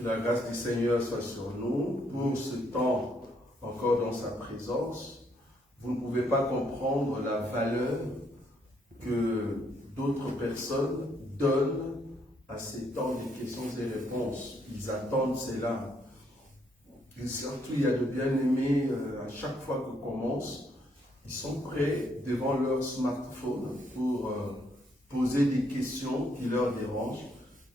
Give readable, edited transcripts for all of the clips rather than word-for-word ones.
Que la grâce du Seigneur soit sur nous pour ce temps encore dans sa présence. Vous ne pouvez pas comprendre la valeur que d'autres personnes donnent à ces temps de questions et réponses. Ils attendent cela. Et surtout, il y a de bien-aimés, à chaque fois qu'on commence, ils sont prêts devant leur smartphone pour poser des questions qui leur dérangent.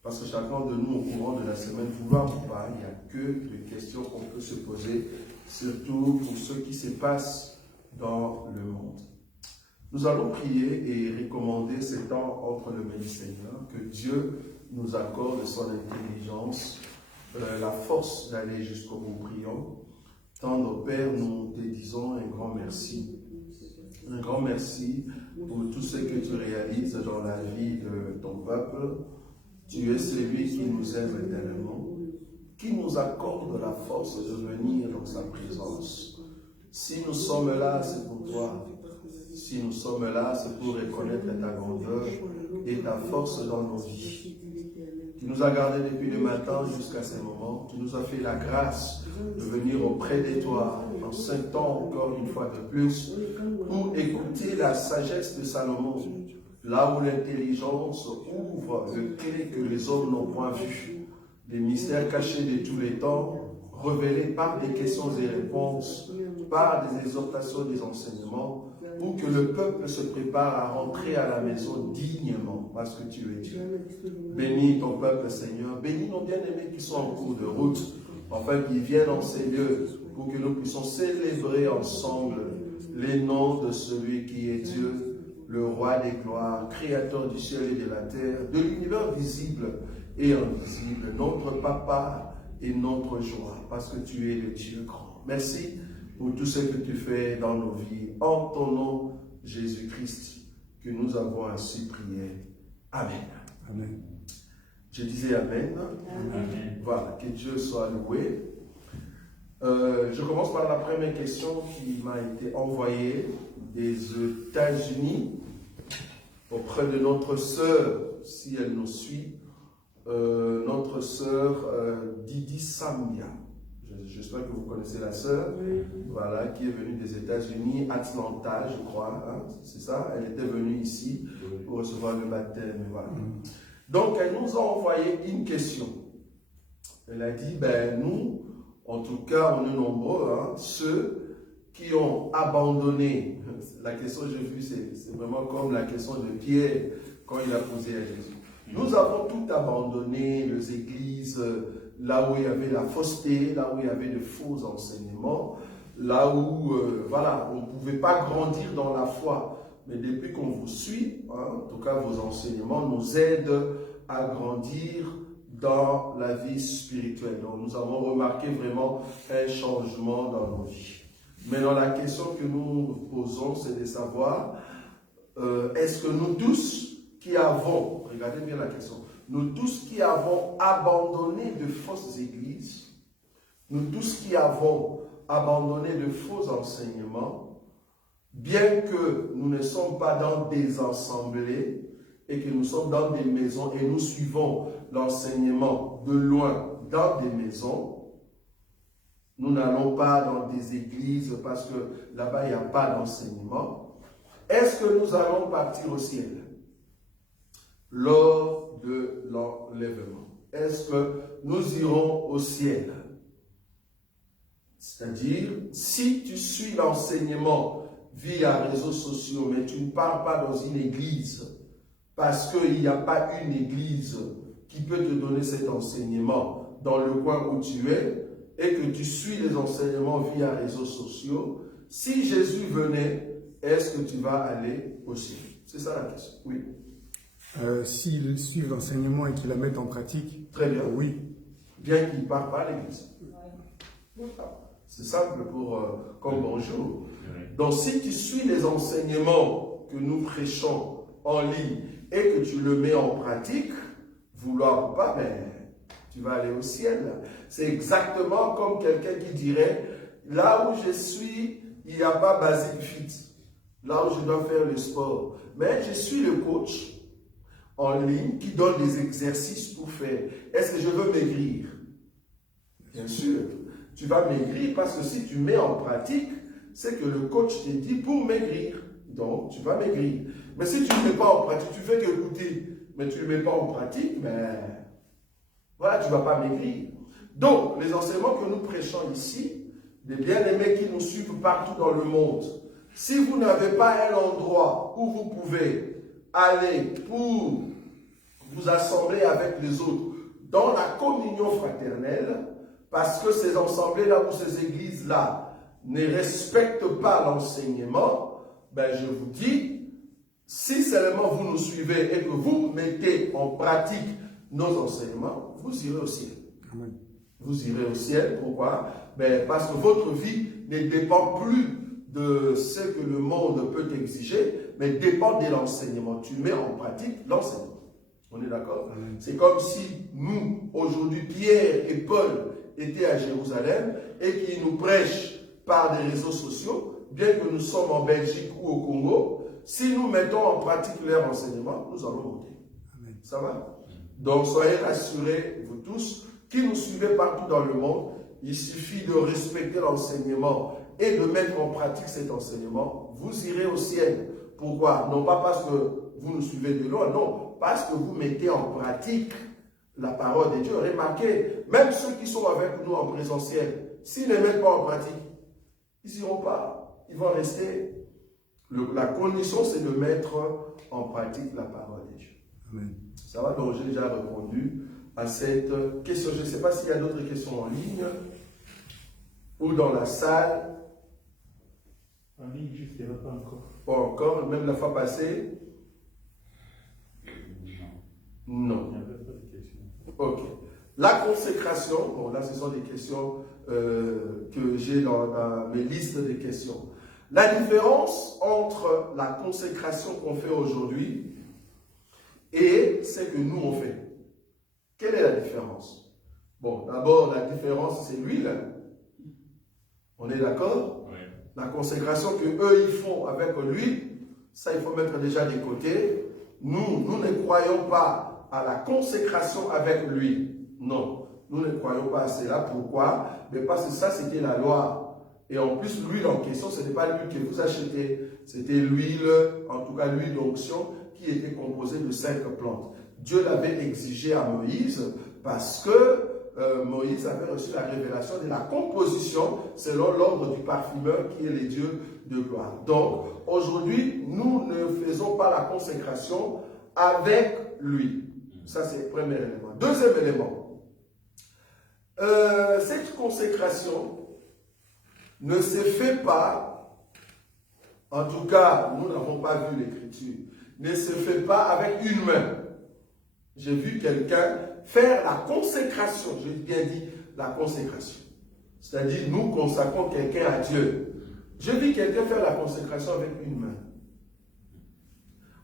Parce que chacun de nous, au courant de la semaine, vouloir ou pas, il n'y a que des questions qu'on peut se poser, surtout pour ce qui se passe dans le monde. Nous allons prier et recommander ce temps entre les mains du Seigneur, que Dieu nous accorde son intelligence, la force d'aller jusqu'au bout. Prions. Tendre Père, nous te disons un grand merci. Un grand merci pour tout ce que tu réalises dans la vie de ton peuple. Tu es celui qui nous aime éternellement, qui nous accorde la force de venir dans sa présence. Si nous sommes là, c'est pour toi. Si nous sommes là, c'est pour reconnaître ta grandeur et ta force dans nos vies. Tu nous as gardés depuis le matin jusqu'à ce moment. Tu nous as fait la grâce de venir auprès de toi en 5 ans, encore une fois de plus, pour écouter la sagesse de Salomon. Là où l'intelligence ouvre le clé que les hommes n'ont point vu, des mystères cachés de tous les temps, révélés par des questions et réponses, par des exhortations, des enseignements, pour que le peuple se prépare à rentrer à la maison dignement, parce que tu es Dieu. Bénis ton peuple, Seigneur. Bénis nos bien-aimés qui sont en cours de route, enfin qui viennent en ces lieux, pour que nous puissions célébrer ensemble les noms de celui qui est Dieu, le roi des gloires, créateur du ciel et de la terre, de l'univers visible et invisible, notre papa et notre joie, parce que tu es le Dieu grand. Merci pour tout ce que tu fais dans nos vies. En ton nom, Jésus-Christ, que nous avons ainsi prié. Amen. Amen. Je disais Amen. Amen. Voilà, que Dieu soit loué. Je commence par la première question qui m'a été envoyée des États-Unis auprès de notre sœur, si elle nous suit, notre sœur Didi Samia. J'espère que vous connaissez la sœur, oui. Voilà, qui est venue des États-Unis, Atlanta, je crois, hein, c'est ça. Elle était venue ici pour recevoir le baptême. Voilà. Donc, elle nous a envoyé une question. Elle a dit, ben nous, en tout cas, on est nombreux, hein, ceux qui ont abandonné. La question que j'ai vue, c'est vraiment comme la question de Pierre quand il a posé à Jésus. Nous avons tout abandonné, les églises, là où il y avait la fausseté, là où il y avait de faux enseignements, là où voilà, on ne pouvait pas grandir dans la foi. Mais depuis qu'on vous suit, hein, en tout cas vos enseignements nous aident à grandir dans la vie spirituelle. Donc nous avons remarqué vraiment un changement dans nos vies. Maintenant, la question que nous posons, c'est de savoir, est-ce que nous tous qui avons, regardez bien la question, nous tous qui avons abandonné de fausses églises, nous tous qui avons abandonné de faux enseignements, bien que nous ne sommes pas dans des assemblées et que nous sommes dans des maisons et nous suivons l'enseignement de loin dans des maisons, nous n'allons pas dans des églises parce que là-bas il n'y a pas d'enseignement. Est-ce que nous allons partir au ciel lors de l'enlèvement? Est-ce que nous irons au ciel? C'est-à-dire, si tu suis l'enseignement via les réseaux sociaux, mais tu ne pars pas dans une église, parce qu'il n'y a pas une église qui peut te donner cet enseignement dans le coin où tu es, et que tu suis les enseignements via les réseaux sociaux, si Jésus venait, est-ce que tu vas aller au ciel? C'est ça la question. Oui. S'ils suivent l'enseignement et qu'ils la mettent en pratique, très bien. Oui. Bien qu'ils ne partent pas à l'église. C'est simple comme bonjour. Donc si tu suis les enseignements que nous prêchons en ligne et que tu le mets en pratique, vouloir ou pas, mais tu vas aller au ciel. C'est exactement comme quelqu'un qui dirait, là où je suis, il n'y a pas Basic Fit. Là où je dois faire le sport. Mais je suis le coach en ligne qui donne des exercices pour faire. Est-ce que je veux maigrir? Bien sûr. Tu vas maigrir parce que si tu mets en pratique, c'est que le coach t'a dit pour maigrir. Donc, tu vas maigrir. Mais si tu ne le mets pas en pratique, tu fais que goûter, mais tu ne le mets pas en pratique, mais voilà, tu ne vas pas maigrir. Donc, les enseignements que nous prêchons ici, les bien-aimés qui nous suivent partout dans le monde, si vous n'avez pas un endroit où vous pouvez aller pour vous assembler avec les autres dans la communion fraternelle, parce que ces assemblées-là ou ces églises-là ne respectent pas l'enseignement, ben je vous dis, si seulement vous nous suivez et que vous mettez en pratique nos enseignements, vous irez au ciel. Amen. Vous irez au ciel, pourquoi? Ben parce que votre vie ne dépend plus de ce que le monde peut exiger, mais dépend de l'enseignement. Tu mets en pratique l'enseignement. On est d'accord? C'est comme si nous, aujourd'hui, Pierre et Paul étaient à Jérusalem et qu'ils nous prêchent par des réseaux sociaux, bien que nous sommes en Belgique ou au Congo. Si nous mettons en pratique leur enseignement, nous allons monter. Amen. Ça va? Donc, soyez rassurés, vous tous, qui nous suivez partout dans le monde, il suffit de respecter l'enseignement et de mettre en pratique cet enseignement, vous irez au ciel. Pourquoi? Non pas parce que vous nous suivez de loin, non, parce que vous mettez en pratique la parole de Dieu. Remarquez, même ceux qui sont avec nous en présentiel, s'ils ne mettent pas en pratique, ils n'iront pas, ils vont rester. La condition, c'est de mettre en pratique la parole de Dieu. Amen. Ça va, donc j'ai déjà répondu à cette question. Je ne sais pas s'il y a d'autres questions en ligne ou dans la salle. En ligne, juste, il n'y en a pas encore. Pas encore, même la fois passée? Non. Il n'y avait pas de questions. Ok. La consécration, bon là ce sont des questions que j'ai dans mes listes de questions. La différence entre la consécration qu'on fait aujourd'hui et ce que nous on fait. Quelle est la différence? Bon, d'abord la différence c'est l'huile. On est d'accord? Oui. La consécration que eux ils font avec l'huile, ça il faut mettre déjà de côté. Nous ne croyons pas à la consécration avec l'huile. Non, nous ne croyons pas à cela. Pourquoi? Mais parce que ça c'était la loi. Et en plus, l'huile en question, ce n'est pas l'huile que vous achetez. C'était l'huile, en tout cas l'huile d'onction, qui était composée de 5 plantes. Dieu l'avait exigé à Moïse parce que Moïse avait reçu la révélation de la composition selon l'ordre du parfumeur qui est le Dieu de gloire. Donc, aujourd'hui, nous ne faisons pas la consécration avec l'huile. Ça, c'est le premier élément. Deuxième élément, cette consécration ne se fait pas, en tout cas, nous n'avons pas vu l'écriture, ne se fait pas avec une main. J'ai vu quelqu'un faire la consécration, j'ai bien dit la consécration. C'est-à-dire, nous consacrons quelqu'un à Dieu. J'ai vu quelqu'un faire la consécration avec une main.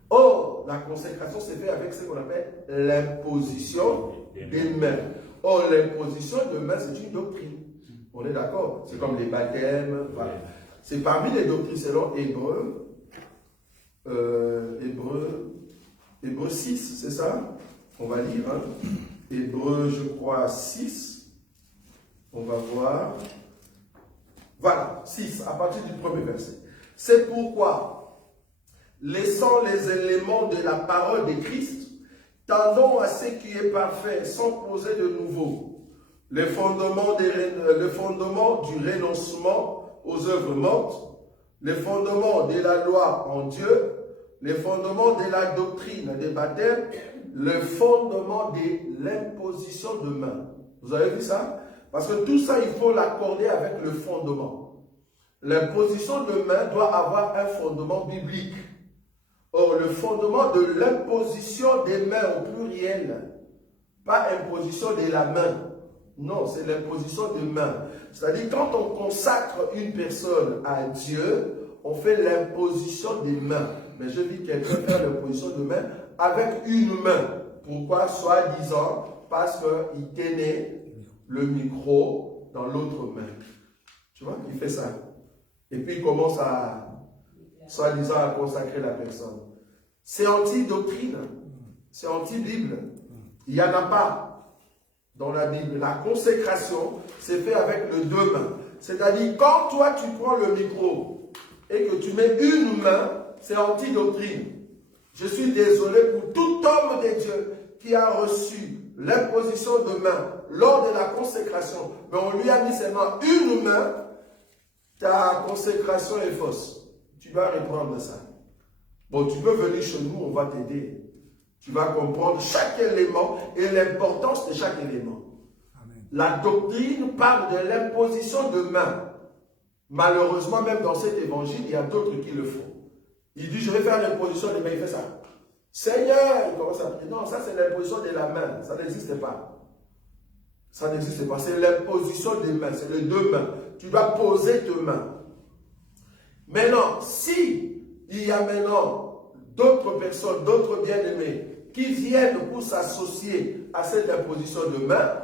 Or, la consécration se fait avec ce qu'on appelle l'imposition des mains. Or, l'imposition de mains, c'est une doctrine. On est d'accord? C'est comme les baptêmes. Voilà. C'est parmi les doctrines selon Hébreu. Hébreu 6, c'est ça? On va lire. Hein? Hébreu, je crois, 6. On va voir. Voilà, 6, à partir du premier verset. C'est pourquoi, laissant les éléments de la parole de Christ, tendons à ce qui est parfait, sans poser de nouveau. Le fondement du renoncement aux œuvres mortes, le fondement de la loi en Dieu, le fondement de la doctrine des baptêmes, le fondement de l'imposition de main. Vous avez vu ça? Parce que tout ça, il faut l'accorder avec le fondement. L'imposition de main doit avoir un fondement biblique. Or, le fondement de l'imposition des mains au pluriel, pas imposition de la main. Non, c'est l'imposition de main. C'est-à-dire, quand on consacre une personne à Dieu, on fait l'imposition des mains. Mais je dis quelqu'un faire l'imposition de main avec une main. Pourquoi? Soi-disant, parce qu'il tenait le micro dans l'autre main. Tu vois, il fait ça. Et puis il commence à, soi-disant, à consacrer la personne. C'est anti-doctrine. C'est anti-Bible. Il n'y en a pas. dans la Bible. La consécration, c'est fait avec les deux mains. C'est-à-dire, quand toi, tu prends le micro et que tu mets une main, c'est anti-doctrine. Je suis désolé pour tout homme de Dieu qui a reçu l'imposition de main lors de la consécration, mais on lui a mis seulement une main, ta consécration est fausse. Tu vas reprendre ça. Bon, tu peux venir chez nous, on va t'aider. Tu vas comprendre chaque élément et l'importance de chaque élément. Amen. La doctrine parle de l'imposition de main. Malheureusement, même dans cet évangile, il y a d'autres qui le font. Il dit, je vais faire l'imposition de main, il fait ça. Seigneur, il commence à prier. Non, ça c'est l'imposition de la main. Ça n'existe pas. Ça n'existe pas. C'est l'imposition des mains. C'est les deux mains. Tu dois poser tes mains. Maintenant, si il y a maintenant d'autres personnes, d'autres bien-aimés qui viennent pour s'associer à cette imposition de main,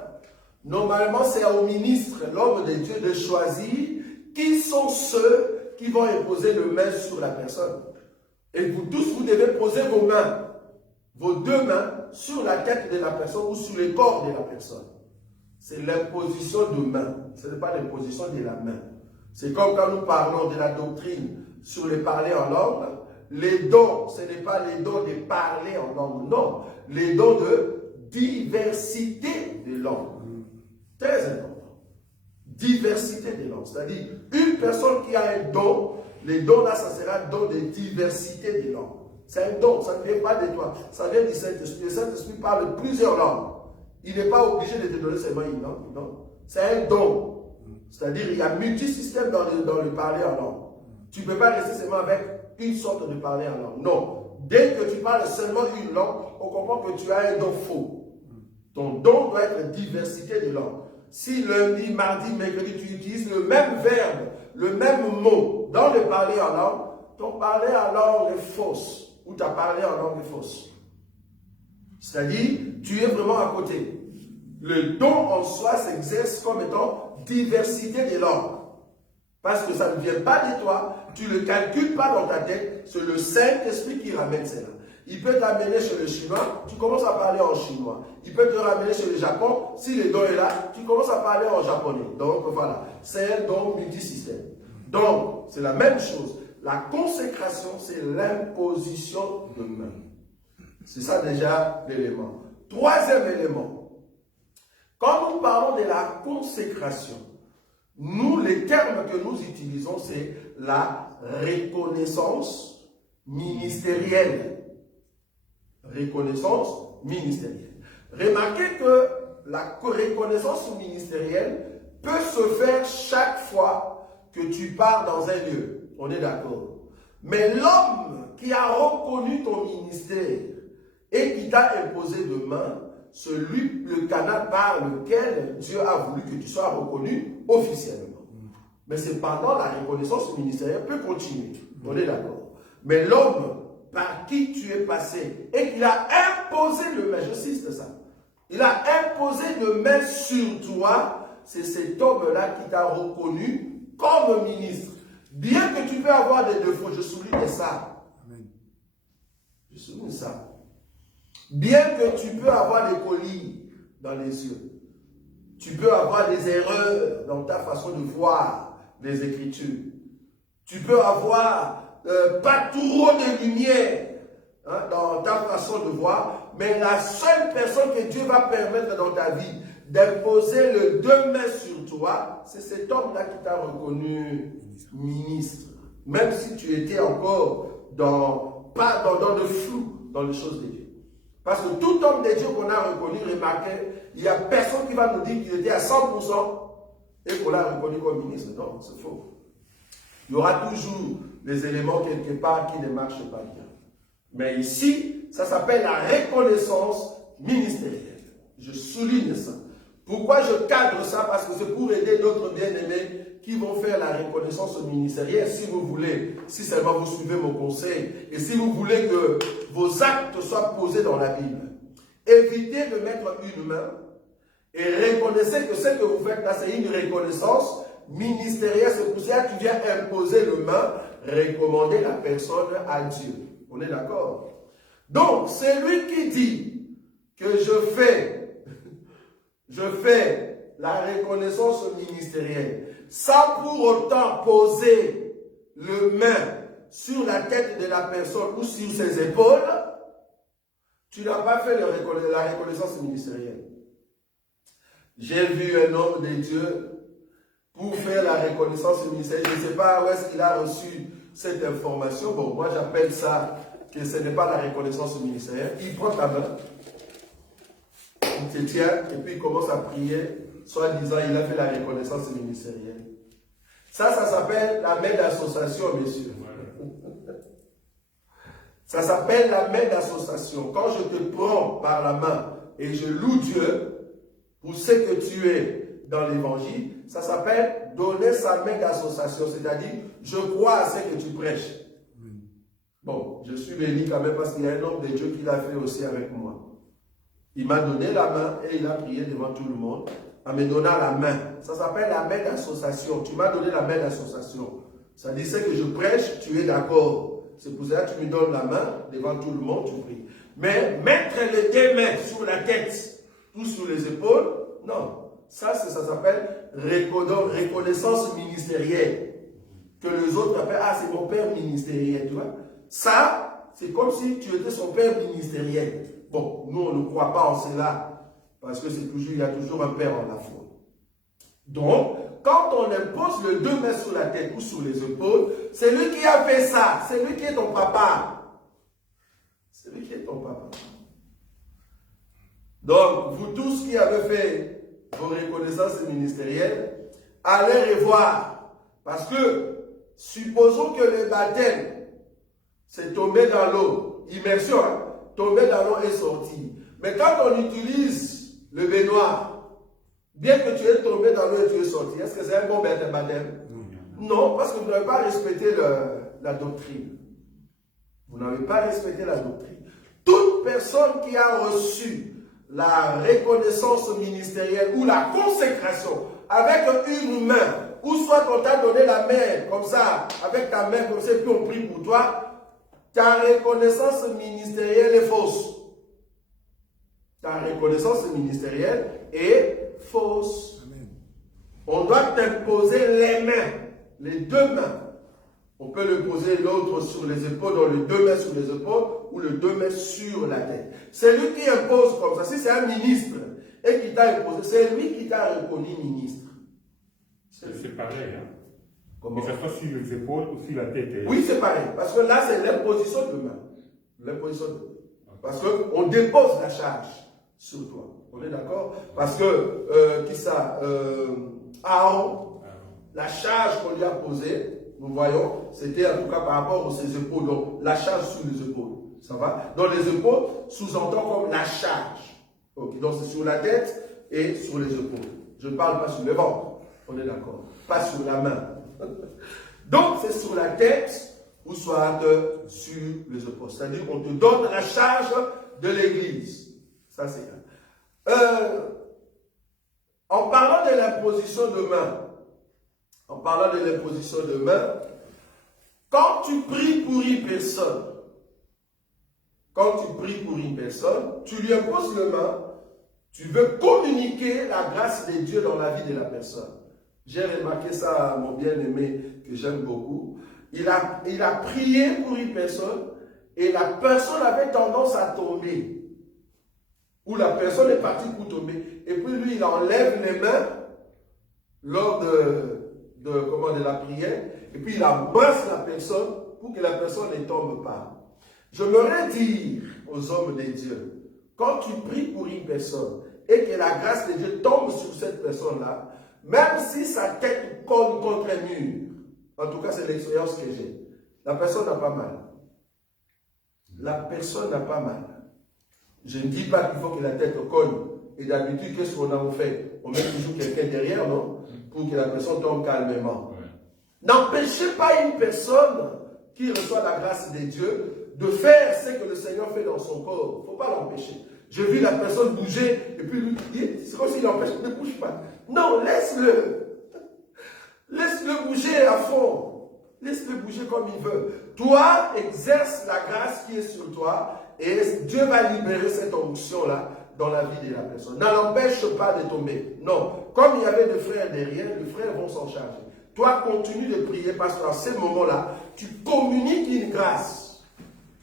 normalement c'est au ministre, l'homme de Dieu, de choisir qui sont ceux qui vont imposer le main sur la personne. Et vous tous, vous devez poser vos mains, vos deux mains, sur la tête de la personne ou sur le corps de la personne. C'est l'imposition de main. Ce n'est pas l'imposition de la main. C'est comme quand nous parlons de la doctrine sur les parler en langue. Les dons, ce n'est pas les dons de parler en langue, non. Les dons de diversité de langues. Très important. Diversité de langues. C'est-à-dire, une personne qui a un don, les dons là, ça sera un don de diversité de langues. C'est un don, ça ne vient pas de toi. Ça vient du Saint-Esprit. Le Saint-Esprit parle plusieurs langues. Il n'est pas obligé de te donner seulement une langue. Non. C'est un don. C'est-à-dire, il y a multisystème dans le parler en langue. Tu ne peux pas rester seulement avec une sorte de parler en langue. Non. Dès que tu parles seulement une langue, on comprend que tu as un don faux. Ton don doit être diversité de langues. Si lundi, mardi, mercredi, tu utilises le même verbe, le même mot dans le parler en langue, ton parler en langue est fausse. Ou ta parler en langue est fausse. C'est-à-dire, tu es vraiment à côté. Le don en soi s'exerce comme étant diversité des langues. Parce que ça ne vient pas de toi, tu ne le calcules pas dans ta tête, c'est le Saint-Esprit qui ramène cela. Il peut t'amener chez le chinois, tu commences à parler en chinois. Il peut te ramener chez le Japon, si le don est là, tu commences à parler en japonais. Donc voilà, c'est un don multisystème. Donc, c'est la même chose. La consécration, c'est l'imposition de main. C'est ça déjà l'élément. Troisième élément. Quand nous parlons de la consécration, nous, les termes que nous utilisons, c'est la reconnaissance ministérielle. Reconnaissance ministérielle. Remarquez que la reconnaissance ministérielle peut se faire chaque fois que tu pars dans un lieu. On est d'accord. Mais l'homme qui a reconnu ton ministère et qui t'a imposé de main, celui, le canal par lequel Dieu a voulu que tu sois reconnu officiellement. Mais cependant, la reconnaissance ministérielle peut continuer. On est d'accord. Mais l'homme par qui tu es passé et qu'il a imposé le main, je cite ça, il a imposé le main sur toi, c'est cet homme-là qui t'a reconnu comme ministre. Bien que tu peux avoir des défauts, je souligne ça. Amen. Je souligne ça. Bien que tu peux avoir des colis dans les yeux, tu peux avoir des erreurs dans ta façon de voir les Écritures, tu peux avoir pas trop de lumière dans ta façon de voir, mais la seule personne que Dieu va permettre dans ta vie d'imposer le deux mains sur toi, c'est cet homme-là qui t'a reconnu ministre. Même si tu étais encore dans le flou dans les choses de Dieu. Parce que tout homme de Dieu qu'on a reconnu, remarquez, il n'y a personne qui va nous dire qu'il était à 100% et qu'on l'a reconnu comme ministre. Non, c'est faux. Il y aura toujours des éléments quelque part qui ne marchent pas bien. Mais ici, ça s'appelle la reconnaissance ministérielle. Je souligne ça. Pourquoi je cadre ça? Parce que c'est pour aider d'autres bien-aimés qui vont faire la reconnaissance ministérielle. Si vous voulez, si seulement vous suivez mon conseil, et si vous voulez que vos actes soient posés dans la Bible, évitez de mettre une main et reconnaissez que ce que vous faites là, c'est une reconnaissance ministérielle. C'est pour ça que tu viens imposer le main, recommander la personne à Dieu. On est d'accord? Donc, c'est lui qui dit que je fais je fais la reconnaissance ministérielle, sans pour autant poser le main sur la tête de la personne ou sur ses épaules, tu n'as pas fait la reconnaissance ministérielle. J'ai vu un homme de Dieu pour faire la reconnaissance ministérielle. Je ne sais pas où est-ce qu'il a reçu cette information. Bon, moi j'appelle ça que ce n'est pas la reconnaissance ministérielle. Il prend ta main, il te tient et puis il commence à prier, soit disant il a fait la reconnaissance ministérielle. Ça s'appelle la main d'association, messieurs. Ça s'appelle la main d'association. Quand je te prends par la main et je loue Dieu pour ce que tu es dans l'évangile, ça s'appelle donner sa main d'association, c'est-à-dire je crois à ce que tu prêches. Bon, je suis béni quand même parce qu'il y a un homme de Dieu qui l'a fait aussi avec moi. Il m'a donné la main et il a prié devant tout le monde en me donnant la main. Ça s'appelle la main d'association. Tu m'as donné la main d'association. Ça dit ce que je prêche, tu es d'accord. C'est pour ça que tu me donnes la main devant tout le monde, tu pries. Mais mettre les deux mains sur la tête ou sur les épaules, non. Ça s'appelle reconnaissance ministérielle. Que les autres appellent, ah, c'est mon père ministériel, tu vois. Ça, c'est comme si tu étais son père ministériel. Bon, nous, on ne croit pas en cela, parce que il y a toujours un père en la foi. Donc, quand on impose les deux mains sur la tête ou sur les épaules, c'est lui qui a fait ça, c'est lui qui est ton papa. C'est lui qui est ton papa. Donc, vous tous qui avez fait vos reconnaissances ministérielles, allez revoir. Parce que, supposons que le baptême, c'est tombé dans l'eau, immersion, hein, tombé dans l'eau et sorti. Mais quand on utilise le baignoire, bien que tu es tombé dans l'eau et tu es sorti, est-ce que c'est un bon baptême? Non, parce que vous n'avez pas respecté la doctrine. Vous n'avez pas respecté la doctrine. Toute personne qui a reçu la reconnaissance ministérielle ou la consécration avec une main, ou soit on t'a donné la main comme ça, avec ta main comme ça, puis on prie pour toi, ta reconnaissance ministérielle est fausse. Ta reconnaissance ministérielle est fausse. Amen. On doit t'imposer les mains, les deux mains. On peut le poser l'autre sur les épaules, donc les deux mains sur les épaules, ou les deux mains sur la tête. C'est lui qui impose comme ça. Si c'est un ministre et qui t'a imposé, c'est lui qui t'a reconnu ministre. C'est pareil, hein? Comment? Que ce soit sur les épaules ou sur la tête. Oui, c'est pareil. Parce que là, c'est l'imposition de main. L'imposition de main. Parce qu'on dépose la charge sur toi. On est d'accord? Parce que, qui ça? Aaron, la charge qu'on lui a posée, nous voyons, c'était en tout cas par rapport aux ses épaules. Donc, la charge sur les épaules. Ça va? Donc, les épaules sous-entend comme la charge. Okay. Donc, c'est sur la tête et sur les épaules. Je ne parle pas sur le ventre. On est d'accord? Pas sur la main. Donc, c'est sur la tête ou soit sur les épaules. C'est-à-dire qu'on te donne la charge de l'église. Ça, c'est en parlant de l'imposition de main, quand tu pries pour une personne, tu lui imposes le main, tu veux communiquer la grâce de Dieu dans la vie de la personne. J'ai remarqué ça à mon bien-aimé que j'aime beaucoup. Il a prié pour une personne et la personne avait tendance à tomber. Ou la personne est partie pour tomber. Et puis lui, il enlève les mains lors de la prière. Et puis il embrasse la personne pour que la personne ne tombe pas. J'aimerais dire aux hommes de Dieu, quand tu pries pour une personne et que la grâce de Dieu tombe sur cette personne-là, même si sa tête colle contre un mur, en tout cas c'est l'expérience que j'ai, la personne n'a pas mal. La personne n'a pas mal. Je ne dis pas qu'il faut que la tête cogne. Et d'habitude, qu'est-ce qu'on a fait? On met toujours quelqu'un derrière, non? Pour que la personne tombe calmement. Ouais. N'empêchez pas une personne qui reçoit la grâce de Dieu de faire ce que le Seigneur fait dans son corps. Il ne faut pas l'empêcher. Je vis la personne bouger et puis lui dire, c'est comme s'il l'empêche, ne bouge pas. Non, laisse-le. Laisse-le bouger à fond. Laisse-le bouger comme il veut. Toi, exerce la grâce qui est sur toi et Dieu va libérer cette onction-là dans la vie de la personne. Ça n'empêche pas de tomber. Non. Comme il y avait des frères derrière, les frères vont s'en charger. Toi, continue de prier parce qu'à ce moment-là, tu communiques une grâce.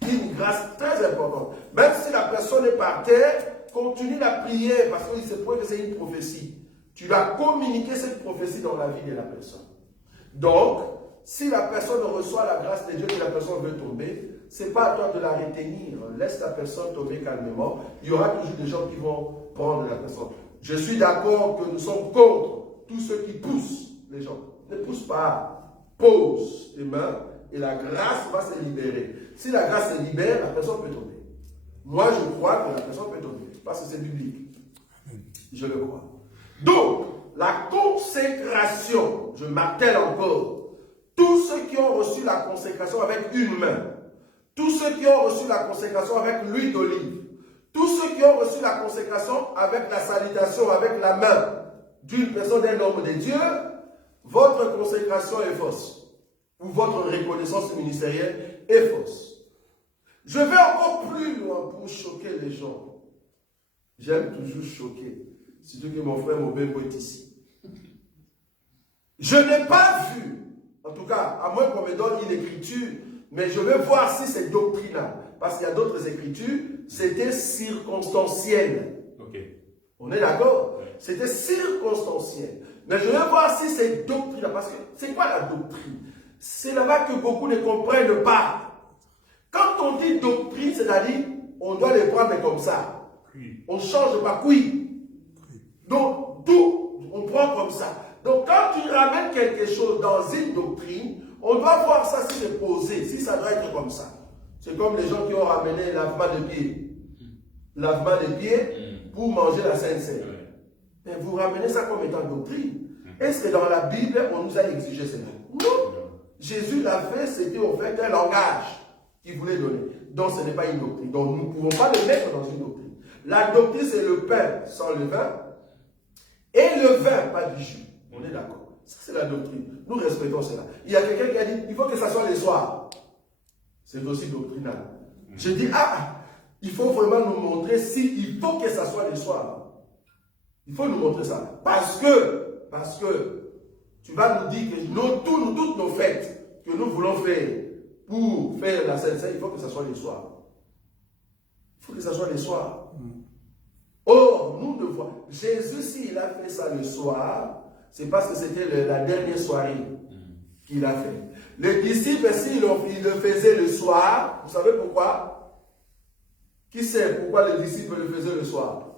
Une grâce très importante. Même si la personne est par terre, continue la prière parce qu'il se peut que c'est une prophétie. Tu vas communiquer cette prophétie dans la vie de la personne. Donc, si la personne reçoit la grâce de Dieu et la personne veut tomber, ce n'est pas à toi de la retenir. Laisse la personne tomber calmement. Il y aura toujours des gens qui vont prendre la personne. Je suis d'accord que nous sommes contre tous ceux qui poussent les gens. Ne pousse pas. Pose les mains et la grâce va se libérer. Si la grâce se libère, la personne peut tomber. Moi, je crois que la personne peut tomber. Parce que c'est biblique. Je le crois. Donc, la consécration, je martèle encore, tous ceux qui ont reçu la consécration avec une main, tous ceux qui ont reçu la consécration avec l'huile d'olive, tous ceux qui ont reçu la consécration avec la salutation, avec la main d'une personne, d'un homme de Dieu, votre consécration est fausse. Ou votre reconnaissance ministérielle est fausse. Je vais encore plus loin pour choquer les gens. J'aime toujours choquer. Surtout que mon frère Mobengo est ici. Je n'ai pas vu, en tout cas, à moins qu'on me donne une écriture, mais je vais voir si c'est doctrinal. Parce qu'il y a d'autres écritures, c'était circonstanciel. Okay. On est d'accord? Oui. C'était circonstanciel. Mais je vais voir si c'est doctrinal. Parce que c'est quoi la doctrine? C'est là-bas que beaucoup ne comprennent pas. Quand on dit doctrine, c'est-à-dire, on doit les prendre comme ça. Oui. On ne change pas. Oui. Donc, tout, on prend comme ça. Donc, quand tu ramènes quelque chose dans une doctrine, on doit voir ça si c'est posé, si ça doit être comme ça. C'est comme les gens qui ont ramené lavement de pieds. Lavement de pieds pour manger la Sainte Seine. Mais vous ramenez ça comme étant doctrine. Est-ce que dans la Bible, on nous a exigé cela? Non. Jésus l'a fait, c'était au fait un langage qu'il voulait donner. Donc, ce n'est pas une doctrine. Donc, nous ne pouvons pas le mettre dans une doctrine. La doctrine, c'est le pain sans le vin. Et le vin, pas du jus. On est d'accord. Ça, c'est la doctrine. Nous respectons cela. Il y a quelqu'un qui a dit, il faut que ça soit les soirs. C'est aussi doctrinal. Je dis, il faut vraiment nous montrer si il faut que ça soit les soirs. Il faut nous montrer ça. Parce que tu vas nous dire que toutes nos fêtes que nous voulons faire pour faire la Sainte Seine, il faut que ça soit les soirs. Il faut que ça soit les soirs. Or, nous devons. Jésus, s'il a fait ça le soir, c'est parce que c'était la dernière soirée qu'il a fait. Les disciples, s'ils le faisaient le soir, vous savez pourquoi? Qui sait pourquoi les disciples le faisaient le soir?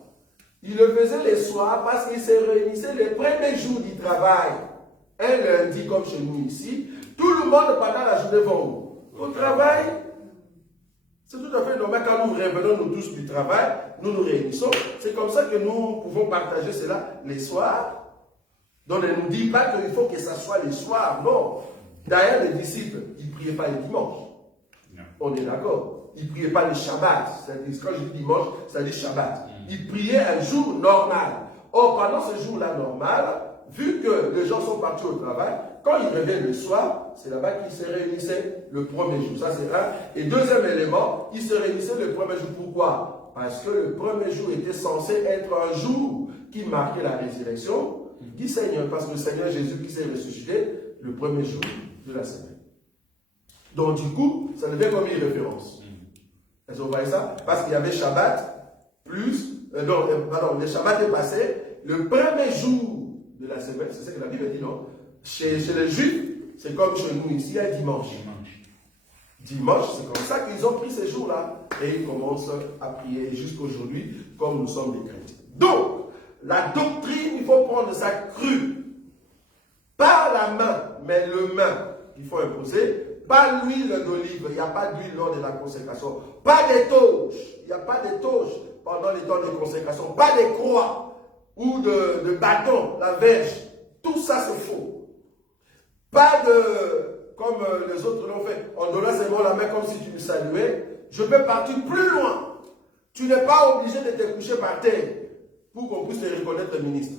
Ils le faisaient le soir parce qu'ils se réunissaient le premier jour du travail. Un lundi, comme chez nous ici, tout le monde pendant la journée va au travail. C'est tout à fait normal quand nous revenons nous tous du travail, nous nous réunissons. C'est comme ça que nous pouvons partager cela les soirs. Donc ne nous dit pas qu'il faut que ça soit les soirs, non. D'ailleurs, les disciples, ils ne priaient pas les dimanches. Non. On est d'accord. Ils ne priaient pas le Shabbat. Quand je dis dimanche, ça dit Shabbat. Ils priaient un jour normal. Or, pendant ce jour-là normal, vu que les gens sont partis au travail, quand ils reviennent le soir, c'est là-bas qu'ils se réunissaient le premier jour. Ça, c'est un. Et deuxième élément, ils se réunissaient le premier jour. Pourquoi? Parce que le premier jour était censé être un jour qui marquait la résurrection du Seigneur. Parce que le Seigneur Jésus qui s'est ressuscité le premier jour de la semaine. Donc, du coup, ça devient comme une référence. Est-ce que vous voyez ça? Parce qu'il y avait Shabbat, plus. Le Shabbat est passé. Le premier jour de la semaine, c'est ce que la Bible dit, non? Chez les Juifs, c'est comme chez nous ici, il y a dimanche. Dimanche, c'est comme ça qu'ils ont pris ces jours-là. Et ils commencent à prier jusqu'aujourd'hui, comme nous sommes des chrétiens. Donc, la doctrine, il faut prendre ça cru. Pas la main, mais le main qu'il faut imposer. Pas l'huile d'olive, il n'y a pas d'huile lors de la consécration. Pas des toges, il n'y a pas de toges pendant les temps de consécration. Pas des croix ou de bâtons, la verge. Tout ça, c'est faux. Pas de, comme les autres l'ont fait, en donnant seulement la main comme si tu me saluais. Je peux partir plus loin. Tu n'es pas obligé de te coucher par terre pour qu'on puisse te reconnaître ministre.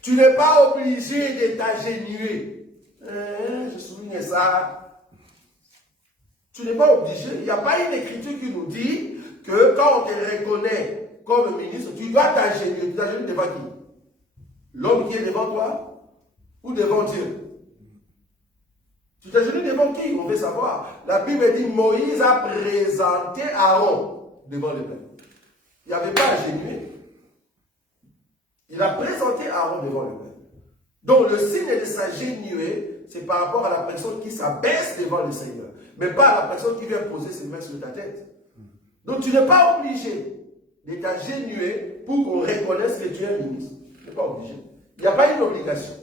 Tu n'es pas obligé de t'agenouiller. Je souligne ça. Tu n'es pas obligé. Il n'y a pas une écriture qui nous dit que quand on te reconnaît comme ministre, tu dois t'agenouiller. Tu t'agenouilles devant qui? L'homme qui est devant toi ou devant Dieu? Tu t'agenouilles devant qui? On veut savoir. La Bible dit Moïse a présenté Aaron devant le peuple. Il n'y avait pas à agenouiller. Il a présenté Aaron devant le peuple. Donc le signe de s'agenouiller, c'est par rapport à la personne qui s'abaisse devant le Seigneur, mais pas à la personne qui vient poser ses mains sur ta tête. Donc tu n'es pas obligé de t'agenouiller pour qu'on reconnaisse que tu es ministre. Tu n'es pas obligé. Il n'y a pas une obligation.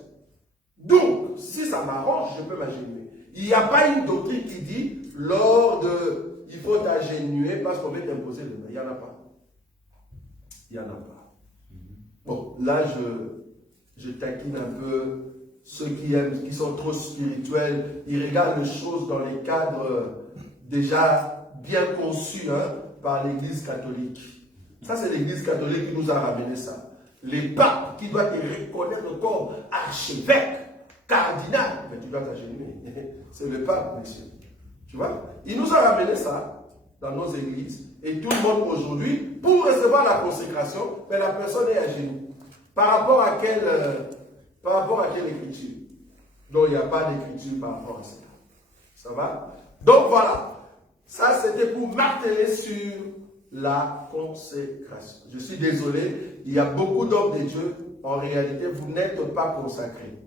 Donc, si ça m'arrange, je peux m'agenouiller. Il n'y a pas une doctrine qui dit, lors de, il faut t'agenouiller parce qu'on veut t'imposer le main. Il n'y en a pas. Il n'y en a pas. Bon, là, je taquine un peu ceux qui aiment, qui sont trop spirituels. Ils regardent les choses dans les cadres déjà bien conçus par l'Église catholique. Ça, c'est l'Église catholique qui nous a ramené ça. Les papes qui doivent te reconnaître comme archevêque, cardinal, mais tu dois t'agenouiller. C'est le pape, monsieur. Tu vois? Il nous a ramené ça dans nos églises. Et tout le monde aujourd'hui, pour recevoir la consécration, mais la personne est à genoux. Par rapport à quelle écriture? Donc il n'y a pas d'écriture par rapport à cela. Ça va? Donc voilà. Ça c'était pour marteler sur la consécration. Je suis désolé, il y a beaucoup d'hommes de Dieu, en réalité, vous n'êtes pas consacrés.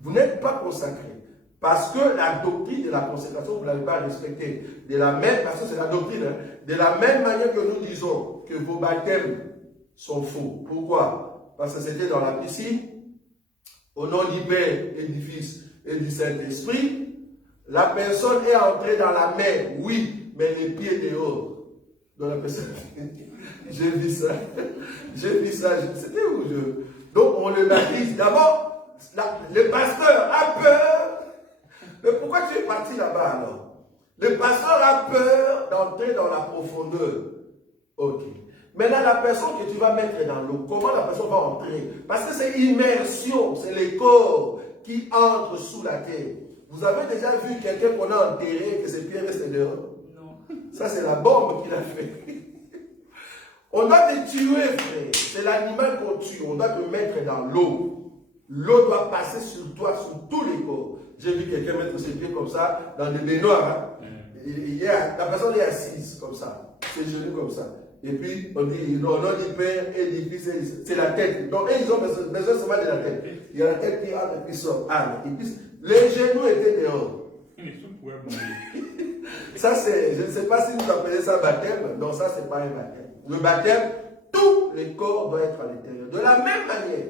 Vous n'êtes pas consacrés. Parce que la doctrine de la consécration, vous ne l'avez pas respectée. De la même, parce que c'est la doctrine, de la même manière que nous disons que vos baptêmes sont faux. Pourquoi? Parce que c'était dans la piscine, au nom du Père et du Fils et du Saint-Esprit. La personne est entrée dans la mer, oui, mais les pieds dehors. Donc la personne, j'ai vu ça. J'ai vu ça. C'était où je... Donc on le baptise. D'abord, le pasteur a peur. Mais pourquoi tu es parti là-bas alors? Le pasteur a peur d'entrer dans la profondeur. Ok. Maintenant, la personne que tu vas mettre dans l'eau, comment la personne va entrer? Parce que c'est immersion, c'est les corps qui entrent sous la terre. Vous avez déjà vu quelqu'un qu'on a enterré et que ses pieds restent dehors? Non. Ça, c'est la bombe qu'il a fait. On doit te tuer, frère. C'est l'animal qu'on tue. On doit te mettre dans l'eau. L'eau doit passer sur toi, sur tous les corps. J'ai vu quelqu'un mettre ses pieds comme ça, dans des baignoires. La personne est assise comme ça, ses genoux comme ça. Et puis, on dit, non, non, du Père et du Fils, c'est la tête. Donc, ils ont besoin seulement de la tête. Il y a la tête qui entre et qui sort. Et puis, les genoux étaient dehors. Ça, c'est, je ne sais pas si vous appelez ça baptême. Non, ça, c'est pas un baptême. Le baptême, tous les corps doivent être à l'intérieur. De la même manière,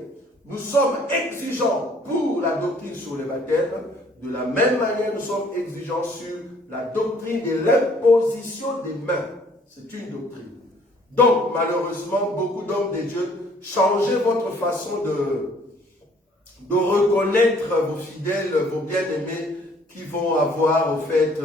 nous sommes exigeants pour la doctrine sur le baptême. De la même manière, nous sommes exigeants sur la doctrine de l'imposition des mains. C'est une doctrine. Donc, malheureusement, beaucoup d'hommes de Dieu, changez votre façon de reconnaître vos fidèles, vos bien-aimés qui vont avoir, au fait,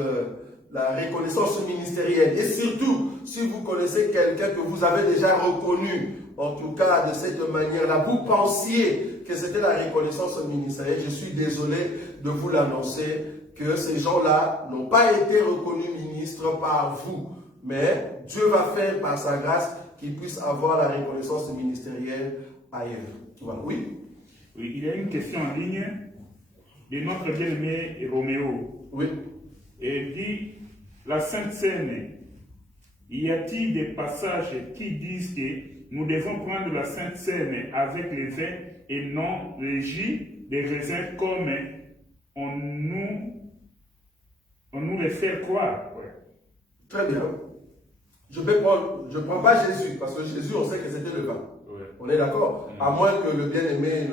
la reconnaissance ministérielle. Et surtout, si vous connaissez quelqu'un que vous avez déjà reconnu, en tout cas de cette manière-là, vous pensiez que c'était la reconnaissance ministérielle, je suis désolé de vous l'annoncer que ces gens-là n'ont pas été reconnus ministres par vous. Mais Dieu va faire par sa grâce qu'ils puissent avoir la reconnaissance ministérielle ailleurs. Voilà. Oui? Oui, il y a une question en ligne de notre bien-aimé Roméo. Oui. Et il dit, la Sainte Seine, y a-t-il des passages qui disent que nous devons prendre la Sainte Seine avec le vin et non le jus des raisins comme on nous les fait croire? Ouais. Très bien. Je ne prends pas Jésus, parce que Jésus, on sait que c'était le vin. Ouais. On est d'accord? À moins que le bien-aimé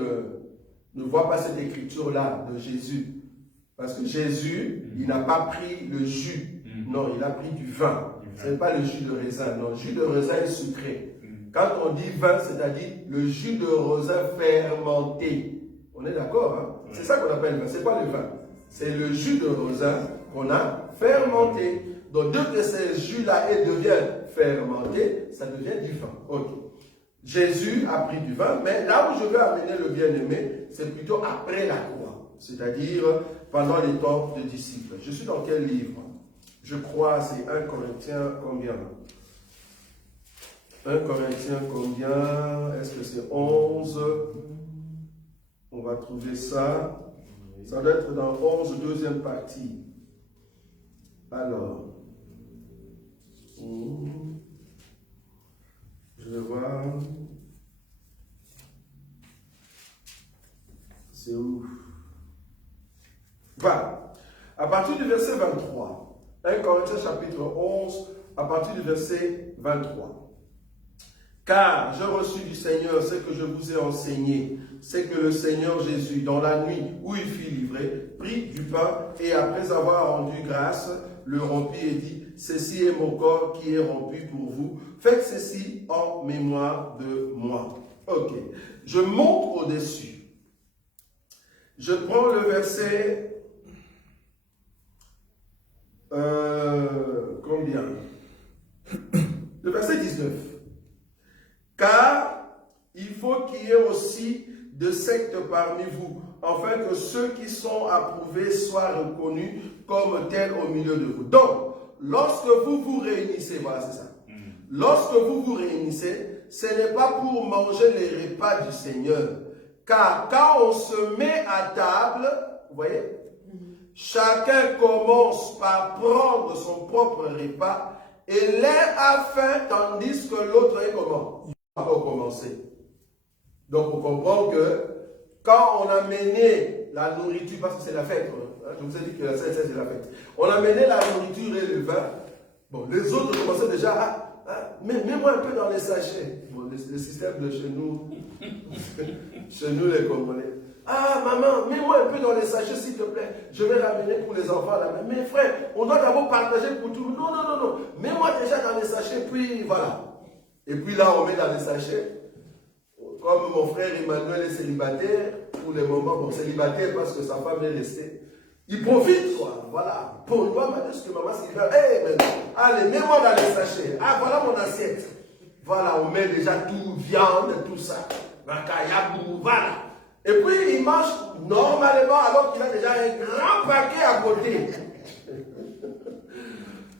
ne voit pas cette écriture-là de Jésus. Parce que Jésus, il n'a pas pris le jus. Non, il a pris du vin. Ce n'est pas le jus de raisin. Non, le jus de raisin est sucré. Quand on dit vin, c'est-à-dire le jus de raisin fermenté. On est d'accord, hein? C'est ça qu'on appelle le vin. Ce n'est pas le vin. C'est le jus de raisin qu'on a fermenté. Donc, dès que ce jus-là devient fermenté, ça devient du vin. Ok. Jésus a pris du vin, mais là où je veux amener le bien-aimé, c'est plutôt après la croix. C'est-à-dire pendant les temps de disciples. Je suis dans quel livre? Je crois c'est 1 Corinthiens combien? 1 Corinthiens combien? Est-ce que c'est 11? On va trouver ça. Ça doit être dans 11, deuxième partie. Alors, je vais voir. C'est où? Voilà. À partir du verset 23. 1 Corinthiens chapitre 11, à partir du verset 23. Car j'ai reçu du Seigneur ce que je vous ai enseigné, c'est que le Seigneur Jésus, dans la nuit où il fut livré, prit du pain et après avoir rendu grâce, le rompit et dit, ceci est mon corps qui est rompu pour vous, faites ceci en mémoire de moi. Ok, je monte au-dessus. Je prends le verset, combien? Le verset 19. Car il faut qu'il y ait aussi de sectes parmi vous, afin que ceux qui sont approuvés soient reconnus comme tels au milieu de vous. Donc, lorsque vous vous réunissez, voilà, c'est ça. Lorsque vous vous réunissez, ce n'est pas pour manger les repas du Seigneur. Car quand on se met à table, vous voyez, chacun commence par prendre son propre repas et l'un a faim tandis que l'autre est comment? Il va commencer. Donc on comprend que quand on a mené la nourriture, parce que c'est la fête, je vous ai dit que la Sainte c'est la fête, on a mené la nourriture et le vin, bon, les autres commençaient déjà mets-moi un peu dans les sachets. Bon, le système de chez nous, chez nous les Congolais. Ah, maman, mets-moi un peu dans les sachets, s'il te plaît. Je vais ramener pour les enfants là. Mais frère, on doit d'abord partager pour tout. Non, non, non, non. Mets-moi déjà dans les sachets, puis voilà. Et puis là, on met dans les sachets. Comme mon frère Emmanuel est célibataire, pour le moment, bon, célibataire parce que sa femme est restée. Il profite, quoi. Voilà. Pour toi, maintenant, ce que maman s'est dit, hey, allez, mets-moi dans les sachets. Ah, voilà mon assiette. Voilà, on met déjà tout, viande, tout ça. Makayabou, voilà. Et puis, il mange normalement alors qu'il a déjà un grand paquet à côté.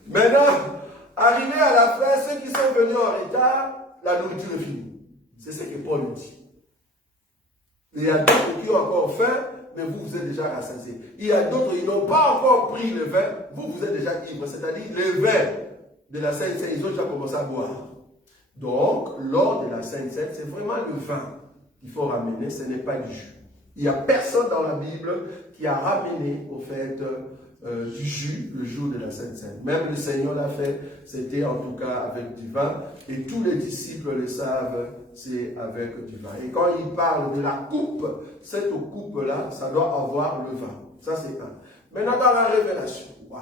Maintenant, arrivé à la fin, ceux qui sont venus en retard, la nourriture est finie. C'est ce que Paul dit. Il y a d'autres qui ont encore faim, mais vous, vous êtes déjà rassasiés. Il y a d'autres qui n'ont pas encore pris le vin, vous, vous êtes déjà ivres. C'est-à-dire, le vin de la Sainte Seine, ils ont déjà commencé à boire. Donc, lors de la Sainte Seine, c'est vraiment le vin qu'il faut ramener, ce n'est pas du jus. Il n'y a personne dans la Bible qui a ramené au fait du jus le jour de la Sainte Seine. Même le Seigneur l'a fait, c'était en tout cas avec du vin. Et tous les disciples le savent, c'est avec du vin. Et quand il parle de la coupe, cette coupe-là, ça doit avoir le vin. Ça, c'est un. Maintenant, dans la révélation, wow.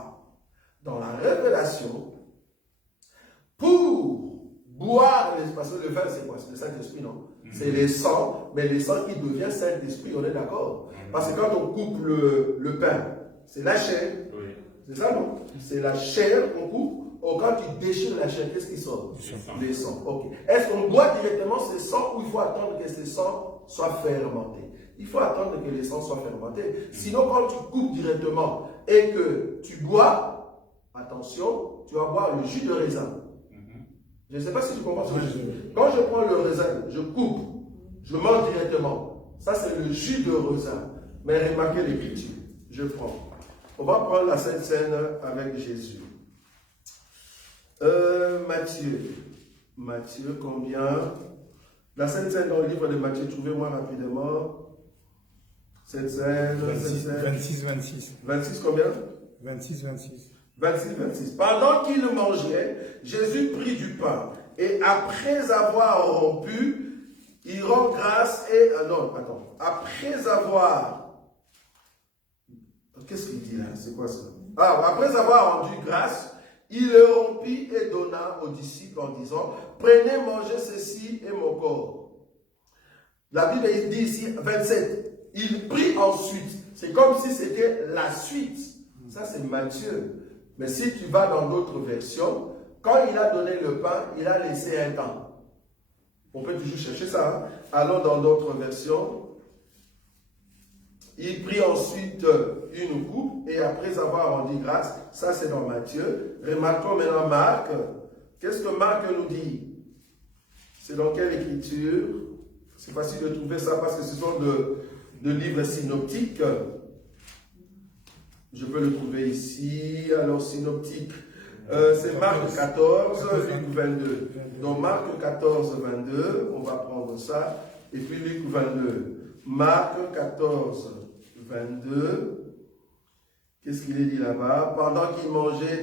Dans la révélation, pour boire, parce que le vin, c'est quoi? C'est le Saint-Esprit, non? C'est les sangs, mais les sangs qui devient Saint-Esprit, on est d'accord? Parce que quand on coupe le pain, c'est la chair. Oui. C'est ça, non? C'est la chair qu'on coupe. Ou quand tu déchires la chair, qu'est-ce qui sort? Les sangs. Ok. Est-ce qu'on boit directement ces sangs ou il faut attendre que ces sangs soient fermentés? Il faut attendre que les sangs soient fermentés. Sinon, quand tu coupes directement et que tu bois, attention, tu vas boire le jus de raisin. Je ne sais pas si tu comprends ce que je dis. Quand je prends le raisin, je coupe, je mange directement. Ça, c'est le jus de raisin. Mais remarquez l'écriture. Je prends. On va prendre la Sainte Seine avec Jésus. Matthieu, combien? La Sainte Seine dans le livre de Matthieu, trouvez-moi rapidement. Sainte Seine. 26. 26 combien? 26. 26. Pendant qu'il mangeait, Jésus prit du pain et après avoir rompu, il rend grâce et... Après avoir... Qu'est-ce qu'il dit là? C'est quoi ça? Après avoir rendu grâce, il le rompit et donna aux disciples en disant, prenez, mangez, ceci est mon corps. La Bible dit ici, 27, il prit ensuite. C'est comme si c'était la suite. Ça c'est Matthieu. Mais si tu vas dans d'autres versions, quand il a donné le pain, il a laissé un temps. On peut toujours chercher ça. Hein? Allons dans d'autres versions. Il prit ensuite une coupe et après avoir rendu grâce, ça c'est dans Matthieu. Remarquons maintenant Marc. Qu'est-ce que Marc nous dit? C'est dans quelle écriture? C'est facile de trouver ça parce que ce sont de livres synoptiques. Je peux le trouver ici. Alors, synoptique, c'est Marc 14, Luc 22. Donc, Marc 14, 22, on va prendre ça. Et puis Luc 22. Marc 14, 22. Qu'est-ce qu'il est dit là-bas? Pendant qu'il mangeait,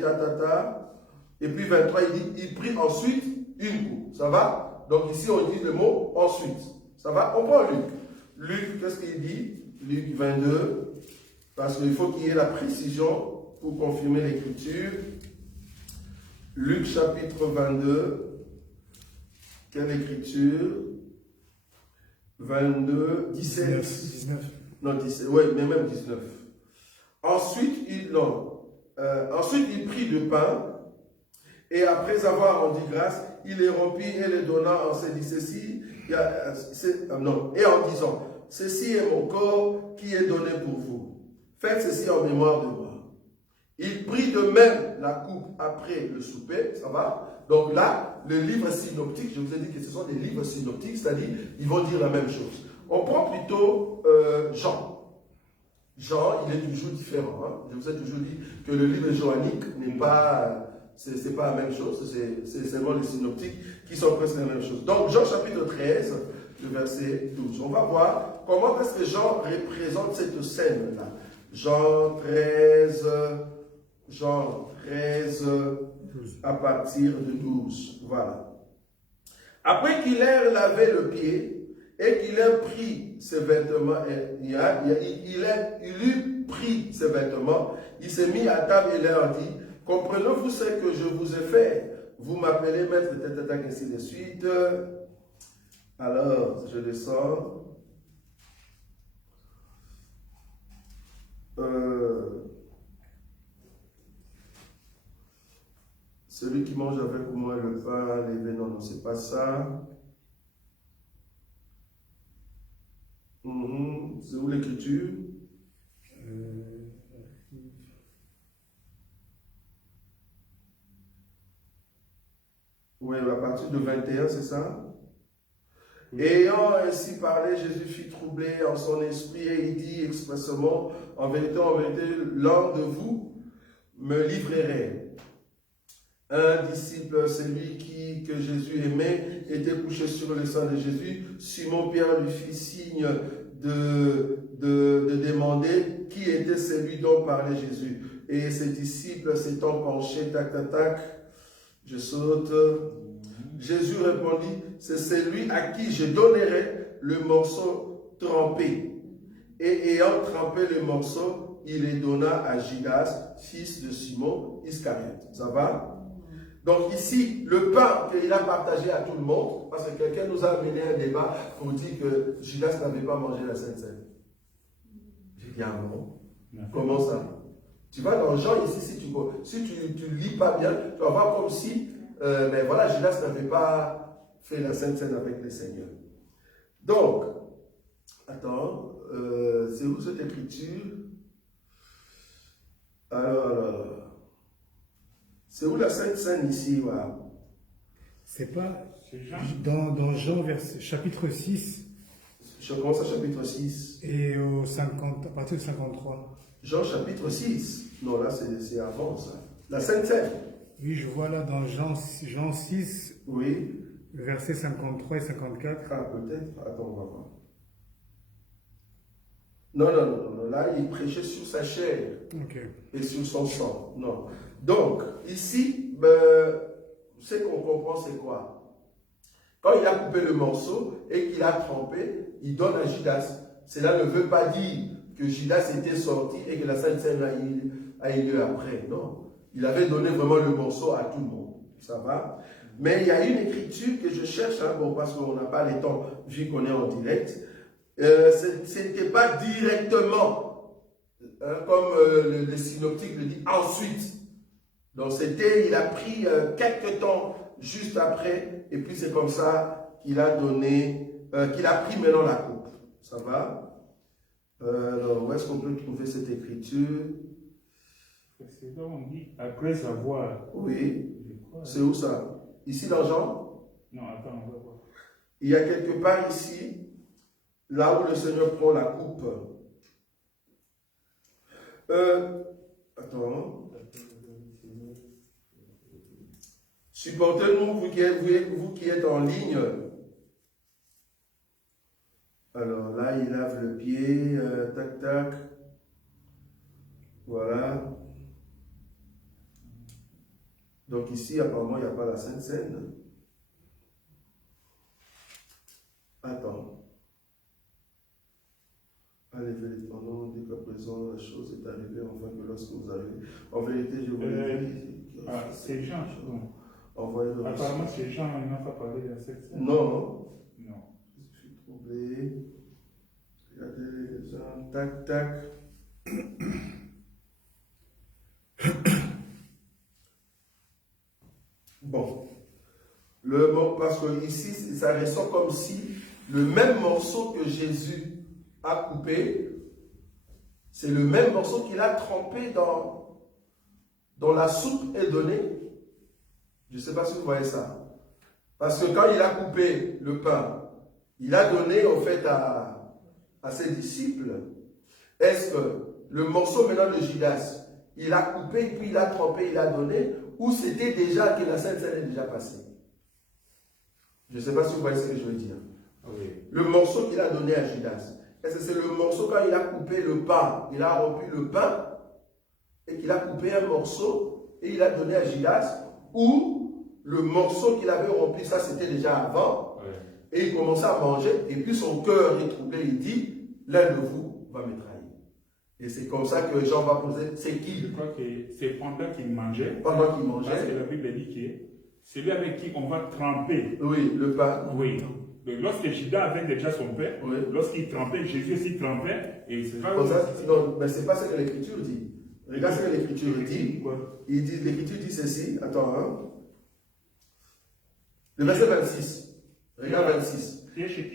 Et puis 23, il dit, il prit ensuite une coupe. Ça va? Donc ici, on dit le mot ensuite. Ça va? On prend Luc. Luc, qu'est-ce qu'il dit? Luc 22. Parce qu'il faut qu'il y ait la précision pour confirmer l'écriture. Luc chapitre 22. Quelle écriture? 22, 17. 19. Non, 17. Oui, mais même 19. Ensuite, il prit le pain. Et après avoir rendu grâce, il les rompit et les donna en se dit ceci, et en disant, ceci est mon corps qui est donné pour vous. Faites ceci en mémoire de moi. Il prit de même la coupe après le souper, ça va? Donc là, le livre synoptique, je vous ai dit que ce sont des livres synoptiques, c'est-à-dire, ils vont dire la même chose. On prend plutôt Jean. Jean, il est toujours différent. Hein? Je vous ai toujours dit que le livre joannique n'est pas... C'est pas la même chose, c'est seulement les synoptiques qui sont presque la même chose. Donc, Jean chapitre 13, le verset 12. On va voir comment est-ce que Jean représente cette scène-là. Jean 13, à partir de 12. Voilà. Après qu'il ait lavé le pied et qu'il ait pris ses vêtements, il eut pris ses vêtements, il s'est mis à table et leur dit, comprenez-vous ce que je vous ai fait? Vous m'appelez maître, ainsi de suite. Alors, je descends. Celui qui mange avec moi le pain, les non, c'est pas ça. C'est où l'écriture? Oui, à partir de 21, c'est ça? Ayant ainsi parlé, Jésus fut troublé en son esprit et il dit expressément, en vérité, l'un de vous me livrerait. Un disciple, celui que Jésus aimait, était couché sur le sein de Jésus. Simon-Pierre lui fit signe de demander qui était celui dont parlait Jésus. Et ses disciples s'étant penchés, je saute. Jésus répondit, c'est celui à qui je donnerai le morceau trempé. Et ayant trempé le morceau, il les donna à Judas, fils de Simon Iscariote. Ça va? Donc ici, le pain qu'il a partagé à tout le monde, parce que quelqu'un nous a amené un débat pour dire que Judas n'avait pas mangé la Sainte Seine. J'ai dit, ah bon? Comment ça? Tu vas dans Jean ici, si tu lis pas bien, tu vas voir comme si, mais voilà, Judas n'avait pas fait la Sainte Seine avec le Seigneur. Donc, attends, c'est où cette écriture? Alors, c'est où la Sainte Seine ici, voilà? C'est pas dans Jean, chapitre 6. Je commence à chapitre 6. Et à partir de 53. Jean chapitre 6. Non, là c'est avant ça. La Sainte Seine. Oui, je vois là dans Jean 6, oui. Versets 53 et 54. Ah, peut-être. Attends, on va voir. Non. Là, il prêchait sur sa chair et sur son sang. Non. Donc, ici, ce qu'on comprend, c'est quoi? Quand il a coupé le morceau et qu'il a trempé, il donne à Judas. Cela ne veut pas dire que Judas était sorti et que la Sainte Seine a eu lieu après. Non. Il avait donné vraiment le morceau à tout le monde. Ça va? Mais il y a une écriture que je cherche, bon, parce qu'on n'a pas le temps, vu qu'on est en direct. Ce n'était pas directement, comme le synoptique le dit, ensuite. Donc il a pris quelques temps juste après, et puis c'est comme ça qu'il a donné, qu'il a pris maintenant la coupe. Ça va? Alors, où est-ce qu'on peut trouver cette écriture? C'est là on dit après avoir. Oui. C'est où ça? Ici dans Jean? Non, attends, on va voir. il y a quelque part ici, là où le Seigneur prend la coupe. Attends. Supportez-nous, vous qui êtes en ligne. Alors là, il lave le pied, tac, tac. Voilà. Donc ici, apparemment, il n'y a pas la Sainte Seine. Attends. Allez, pendant dès qu'à présent la chose est arrivée, enfin que lorsque vous arrivez. En vérité, je vous dis. C'est Jean. Envoyez-le. Apparemment, c'est Jean, il n'a pas parlé de cette scène. Non. Non. Je suis troublé. Regardez les gens. Tac, tac. Bon. Parce que ici, ça ressort comme si le même morceau que Jésus a coupé, c'est le même morceau qu'il a trempé dans la soupe et donné. Je ne sais pas si vous voyez ça. Parce que quand il a coupé le pain, il a donné en fait à ses disciples. Est-ce que le morceau maintenant de Judas, il a coupé, puis il a trempé, il a donné, ou c'était déjà que la Sainte Seine est déjà passée? Je ne sais pas si vous voyez ce que je veux dire. Oui. Le morceau qu'il a donné à Judas, est-ce que c'est le morceau quand il a coupé le pain, il a rompu le pain, et qu'il a coupé un morceau, et il a donné à Judas, ou le morceau qu'il avait rompu, ça c'était déjà avant, oui. Et il commençait à manger, et puis son cœur est troublé, il dit, l'un de vous va me trahir. Et c'est comme ça que Jean va poser, c'est qui? Je crois que c'est pendant qu'il mangeait. Pendant qu'il mangeait. Parce que la Bible dit que c'est lui avec qui on va tremper. Oui, le pain. Oui. Donc, lorsque Judas avait déjà son père, oui. Lorsqu'il trempait, Jésus aussi trempait. Et c'est pas mais c'est pas ce que l'Écriture dit. Regarde ce que l'Écriture dit. L'Écriture dit ceci. Attends, hein. Le verset 26. Regarde 26.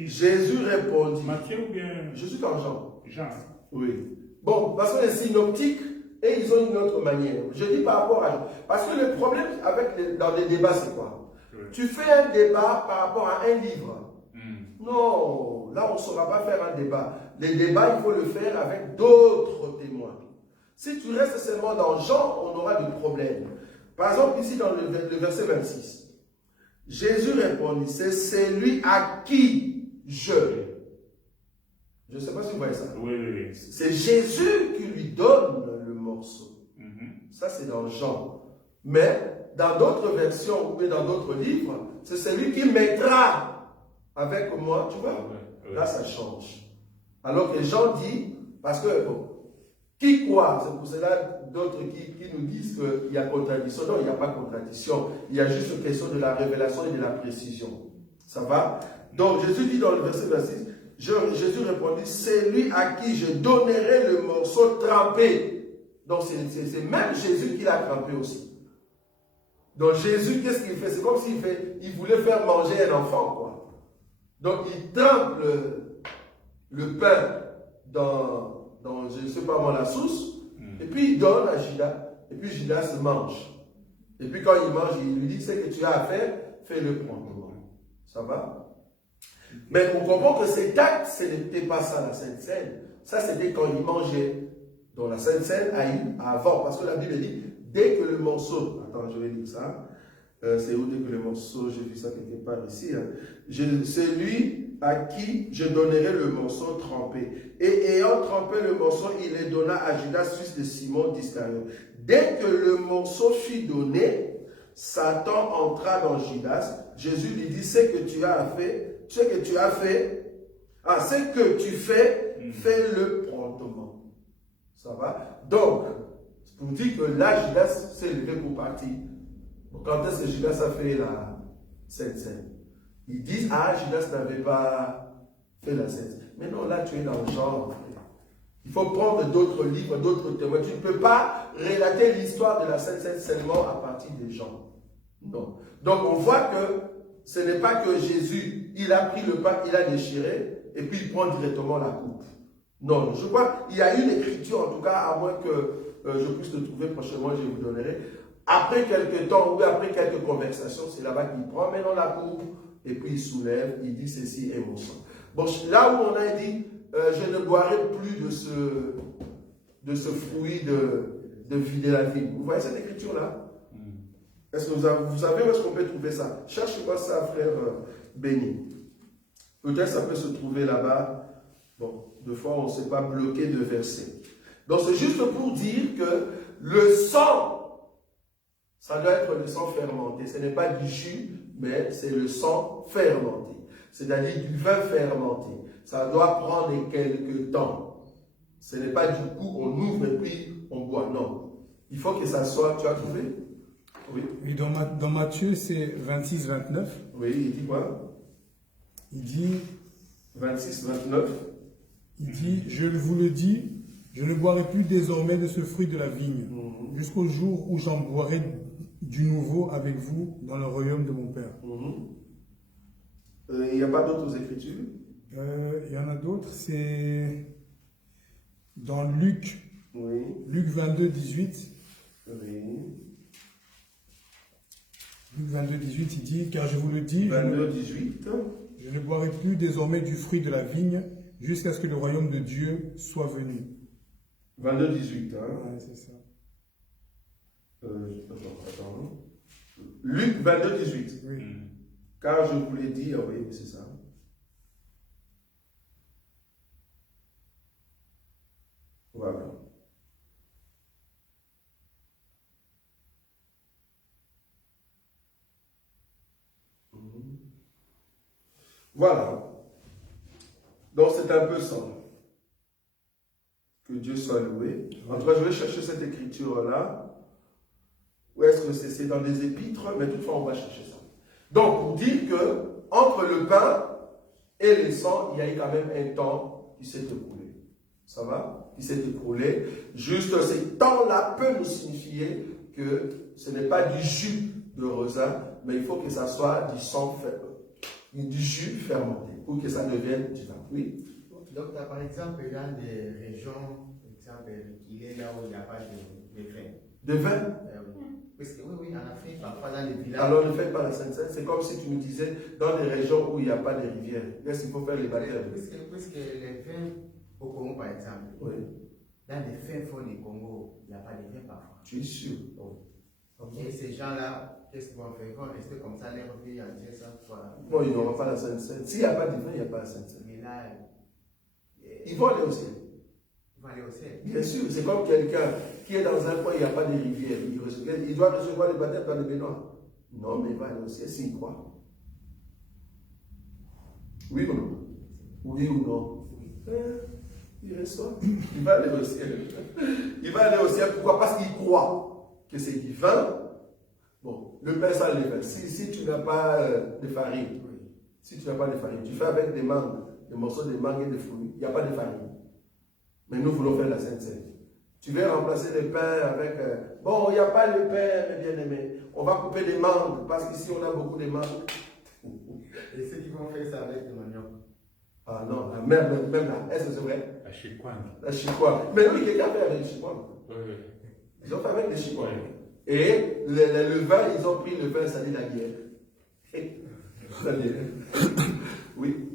Jésus répondit. Matthieu ou bien Jésus dans Jean. Jean. Oui. Bon, parce que les synoptiques, et ils ont une autre manière. Je dis par rapport à Jean. Parce que le problème dans les débats, c'est quoi? Oui. Tu fais un débat par rapport à un livre. Non, là on ne saura pas faire un débat. Les débats, il faut le faire avec d'autres témoins. Si tu restes seulement dans Jean, on aura des problèmes. Par exemple, ici dans le verset 26, Jésus répondit, c'est celui à qui je. Je ne sais pas si vous voyez ça. Oui. C'est Jésus qui lui donne le morceau. Ça, c'est dans Jean. Mais dans d'autres versions ou dans d'autres livres, c'est celui qui mettra avec moi, tu vois, là ça change. Alors que Jean dit, parce que, qui croit? C'est pour cela d'autres qui nous disent qu'il y a contradiction. Non, il n'y a pas de contradiction. Il y a juste une question de la révélation et de la précision. Ça va? Donc Jésus dit dans le verset 26, Jésus répondit, c'est lui à qui je donnerai le morceau trempé. Donc c'est même Jésus qui l'a trempé aussi. Donc Jésus, qu'est-ce qu'il fait? C'est comme il voulait faire manger un enfant, quoi. Donc, il trempe le pain dans je ne sais pas moi, la sauce, et puis il donne à Judas, et puis Judas se mange. Et puis quand il mange, il lui dit, ce que tu as à faire, fais-le promptement. Ça va? Mais on comprend que cet acte, ce n'était pas ça, la Sainte Seine. Ça, c'était quand il mangeait. Donc la Sainte Seine a eu avant, parce que la Bible dit, dès que le morceau, attends, je vais dire ça, c'est où dès que le morceau, j'ai vu ça quelque part ici, hein. C'est lui à qui je donnerai le morceau trempé. Et ayant trempé le morceau, il le donna à Judas, fils de Simon d'Iscariote. Dès que le morceau fut donné, Satan entra dans Judas. Jésus lui dit, ce que tu as fait, ce que tu fais, fais-le promptement. Ça va? Donc, pour dire que là, Judas s'est levé pour partir. Quand est-ce que Judas a fait la Sainte Seine? Ils disent, Judas n'avait pas fait la Sainte Seine. Mais non, là, tu es dans le genre. Il faut prendre d'autres livres, d'autres témoins. Tu ne peux pas relater l'histoire de la Sainte Seine seulement à partir des gens. Non. Donc, on voit que ce n'est pas que Jésus, il a pris le pain, il a déchiré, et puis il prend directement la coupe. Non, je crois qu'il y a une écriture, en tout cas, à moins que je puisse le trouver prochainement, je vous donnerai. Après quelques temps, ou après quelques conversations, c'est là-bas qu'il prend maintenant la coupe et puis il soulève, il dit ceci est mon sang. Bon, là où on a dit, je ne boirai plus de ce fruit de vie de la vie. Vous voyez cette écriture-là? Est-ce que vous savez où est-ce qu'on peut trouver ça? Cherchez-moi ça, frère Béni. Peut-être ça peut se trouver là-bas. Bon, deux fois, on ne s'est pas bloqué de versets. Donc, c'est juste pour dire que le sang, ça doit être le sang fermenté. Ce n'est pas du jus, mais c'est le sang fermenté. C'est-à-dire du vin fermenté. Ça doit prendre quelques temps. Ce n'est pas du coup, on ouvre et puis on boit. Non. Il faut que ça soit... Tu as trouvé? Oui. Et dans Matthieu, c'est 26-29. Oui, il dit quoi? Il dit... 26-29. Il dit, je vous le dis, je ne boirai plus désormais de ce fruit de la vigne, jusqu'au jour où j'en boirai du nouveau avec vous dans le royaume de mon Père. Il n'y a pas d'autres écritures? Il y en a d'autres, c'est dans Luc, Oui. Luc 22, 18. Oui. Luc 22, 18, il dit, car je vous le dis, 22, 18. je ne boirai plus désormais du fruit de la vigne jusqu'à ce que le royaume de Dieu soit venu. 22, 18. Hein? Ouais, c'est ça. Attends. Luc 22, 18. Oui. Car je vous l'ai dit, ah oui, c'est ça. Voilà. Voilà. Donc c'est un peu ça. Que Dieu soit loué. En tout cas, je vais chercher cette écriture-là. Où est-ce que c'est dans des épîtres, mais toutefois on va chercher ça. Donc, pour dire que entre le pain et le sang, il y a eu quand même un temps qui s'est écoulé. Ça va? Qui s'est écoulé. Juste ce temps-là peut nous signifier que ce n'est pas du jus de raisin, mais il faut que ça soit du sang du jus fermenté pour que ça devienne du vin. Oui. Donc, par exemple, dans des régions, par exemple, il est là où il n'y a pas de vin. De vin? Parce que oui, en Afrique, parfois dans les villages. Alors ne faites pas la Sainte-Seine. C'est comme si tu me disais dans des régions où il n'y a pas de rivière. Qu'est-ce qu'il faut faire les baptêmes? Puisque les vins au Congo, par exemple, Oui. dans les fins fonds du Congo, il n'y a pas de vin parfois. Tu es sûr? Et ces gens-là, qu'est-ce qu'ils vont faire? Ils vont rester comme ça, les revenus entiers sans fois. Bon, ils n'auront pas la Sainte-Seine. S'il n'y a pas de vin, il n'y a pas la Sainte-Seine. Mais là, Ils vont aller au ciel. ils vont aller au ciel. Bien sûr, c'est comme quelqu'un qui est dans un coin, il n'y a pas de rivière. Il doit recevoir le baptême dans le baignoire. Non, mais il va aller au ciel s'il croit. Oui ou non? Oui ou non? Il reçoit. Il va aller au ciel. Il va aller au ciel. Pourquoi? Parce qu'il croit que c'est du vin. Bon, le pain sans levain. Si tu n'as pas de farine, si tu n'as pas de farine, tu fais avec des mangues, des morceaux de mangue et de fruits. Il n'y a pas de farine. Mais nous voulons faire la Sainte-Seine. Tu veux remplacer le pain avec... bon, il n'y a pas de pain, mes bien-aimés. On va couper des mangues, parce qu'ici, on a beaucoup de mangues. Et ceux qui vont faire ça avec le manioc. Ah non, même là. Est-ce que c'est vrai? La chikwang. La chikwang. Mais oui, quelqu'un fait avec le chikwang. Oui. Ils ont fait avec le chikwang. Oui. Et le vin, ils ont pris le vin, ça dit la guerre. Oui.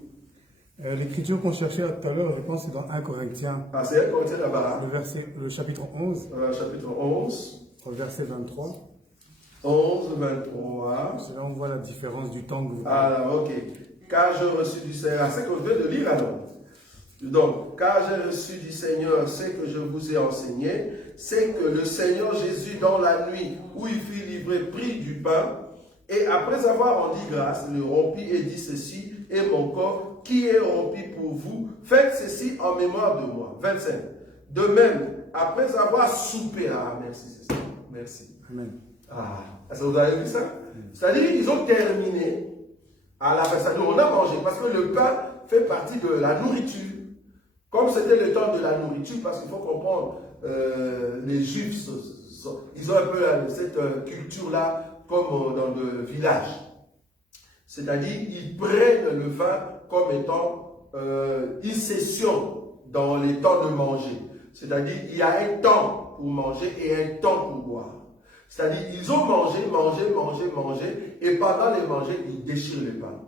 L'écriture qu'on cherchait tout à l'heure, je pense, c'est dans 1 Corinthiens. Ah, c'est un Corinthiens là-bas. Le chapitre 11. Chapitre 11. Au verset 23. 11, 23. C'est là où on voit la différence du temps que vous Alors, ok. Car j'ai reçu du Seigneur. C'est ce que je viens de lire alors. Donc, car j'ai reçu du Seigneur ce que je vous ai enseigné, c'est que le Seigneur Jésus, dans la nuit où il fut livré, prit du pain, et après avoir rendu grâce, le rompit et dit ceci est mon corps qui est rompu pour vous. Faites ceci en mémoire de moi. 25. De même, après avoir soupé, ah merci, c'est ça. Merci. Amen. Ah, est-ce que vous avez vu ça? C'est-à-dire qu'ils ont terminé à la fin. C'est-à-dire on a mangé parce que le pain fait partie de la nourriture. Comme c'était le temps de la nourriture, parce qu'il faut comprendre, les Juifs, ils ont un peu cette culture-là comme dans le village. C'est-à-dire, ils prennent le vin comme étant une session dans les temps de manger. C'est-à-dire, il y a un temps pour manger et un temps pour boire. C'est-à-dire, ils ont mangé, et pendant les manger, ils déchirent le pain.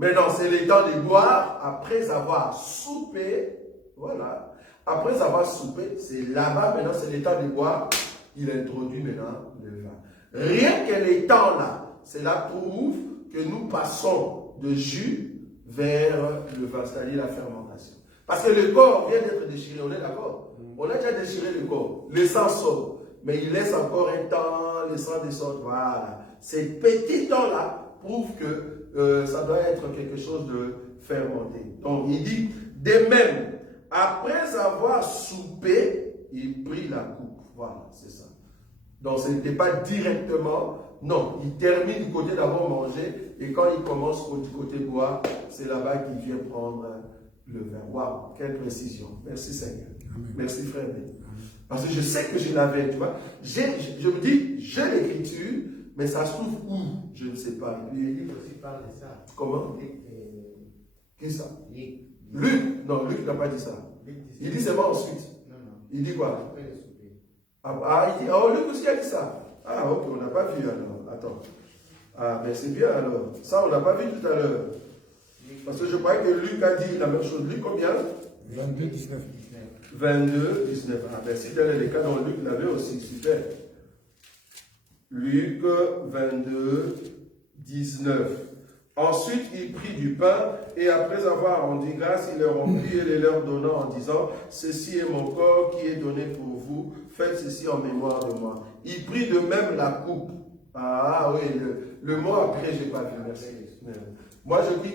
Maintenant, c'est le temps de boire après avoir soupé. Voilà. Après avoir soupé, c'est là-bas, maintenant, c'est le temps de boire. Il introduit maintenant le vin. Rien que les temps là, cela prouve que nous passons de jus vers le vin, c'est-à-dire la fermentation. Parce que le corps vient d'être déchiré, on est d'accord? On a déjà déchiré le corps, le sang sort, mais il laisse encore un temps, le sang descend. Voilà. Ces petits temps-là prouvent que ça doit être quelque chose de fermenté. Donc il dit, de même, après avoir soupé, il prit la coupe. Voilà, c'est ça. Donc ce n'était pas directement, non, il termine du côté d'avoir mangé, et quand il commence du côté boire, c'est là-bas qu'il vient prendre le vin. Waouh, quelle précision. Merci Seigneur. Amen. Merci frère. Parce que je sais que je l'avais, tu vois. Je me dis, j'ai l'écriture, mais ça se trouve où? Je ne sais pas. Le livre aussi parle de ça. Comment? Qui est ça? Luc. Luc? Non, Luc n'a pas dit ça. Il dit seulement ensuite. Non, non. Il dit quoi? Après le souper. Il dit, oh, Luc aussi a dit ça. Ah, ok, on n'a pas vu alors. Attends. Ah, mais c'est bien alors. Ça, on n'a pas vu tout à l'heure. Parce que je croyais que Luc a dit la même chose. Luc combien? 22, 19. 22, 19. Ah, ben si tel est le cas, donc Luc l'avait aussi. Super. Luc 22, 19. Ensuite, il prit du pain et après avoir rendu grâce, il le remplit et le leur donna en disant, ceci est mon corps qui est donné pour vous, faites ceci en mémoire de moi. Il prit de même la coupe. Ah oui, le mot après, je n'ai pas vu, merci. Moi, je dis,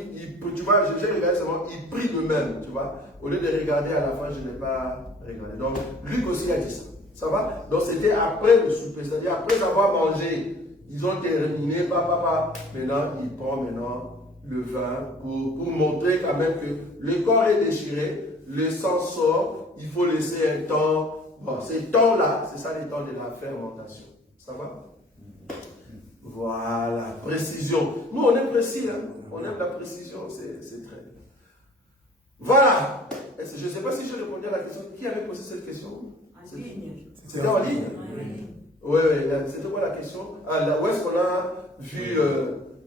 tu vois, j'ai regardé seulement, il prit de même, tu vois. Au lieu de regarder à la fin, je n'ai pas regardé. Donc, Luc aussi a dit ça. Ça va? Donc, c'était après le souper, c'est-à-dire après avoir mangé. Ils ont terminé, papa. Maintenant, il prend le vin pour montrer quand même que le corps est déchiré, le sang sort, il faut laisser un temps. Bon, ces temps-là, c'est ça les temps de la fermentation. Ça va? Voilà, précision. Nous, on est précis, hein? On aime la précision, c'est très bien. Voilà. Je ne sais pas si je répondais à la question. Qui avait posé cette question? En ligne. C'était en ligne? Oui, c'était quoi la question? Où est-ce qu'on a vu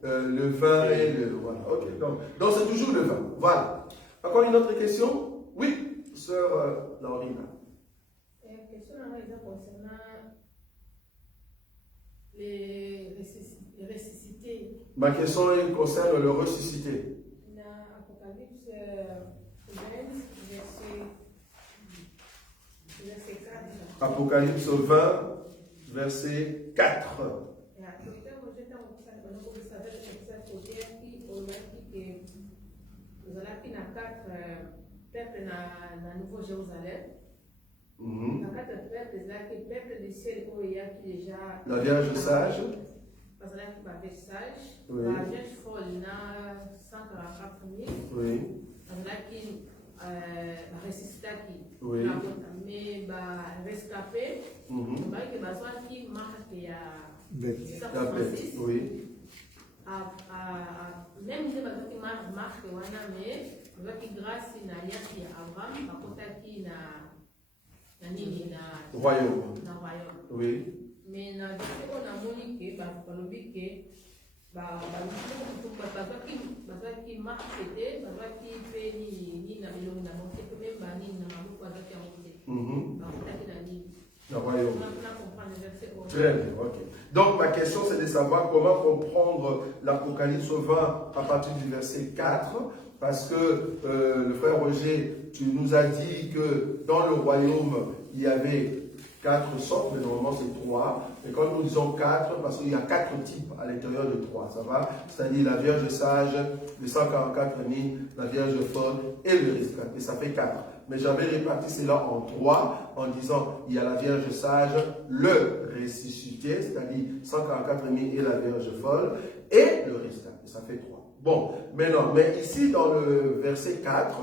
le vin et le... Voilà, ok. Donc c'est toujours le vin. Voilà. Encore une autre question? Oui, sœur Laurina. Question concernant les ressuscités. Ma question concerne le ressuscité. Dans Apocalypse 20, verset 4. Apocalypse 20, verset 4. Peuple na Nouveau Jérusalem. Peuple du ciel où il y a qui déjà. La Vierge sage. Parce que là, qui va être sage. Oui. La Vierge folle na 144 000. Oui. Parce que là, qui ressuscité qui. Oui. Mais rescapé. Que besoin qui marque il y a. La bête. Oui. Même si qui marque mais qui grâce na yaki Abraham bakota ki na nini na Royaume. na royaume. Oui. Mais na diko na moni ke balobi ke bazaki marque te bazaki pe ni na bilongo na monte pe même bani na maboko bazaki ya monte bakota ki na nini Le royaume. On Très bien, ok. Donc ma question c'est de savoir comment comprendre l'Apocalypse 20 à partir du verset 4, parce que le frère Roger, tu nous as dit que dans le royaume, il y avait 4 sortes, mais normalement c'est 3. Et quand nous disons 4, parce qu'il y a 4 types à l'intérieur de 3, ça va? C'est-à-dire la Vierge sage, les 144 000, la Vierge folle et le rescapé, ça fait 4. Mais j'avais réparti cela en 3 en disant il y a la Vierge sage, le ressuscité, c'est-à-dire 144 000 et la Vierge folle, et le rescapé, ça fait 3. Bon, maintenant, mais ici dans le verset 4,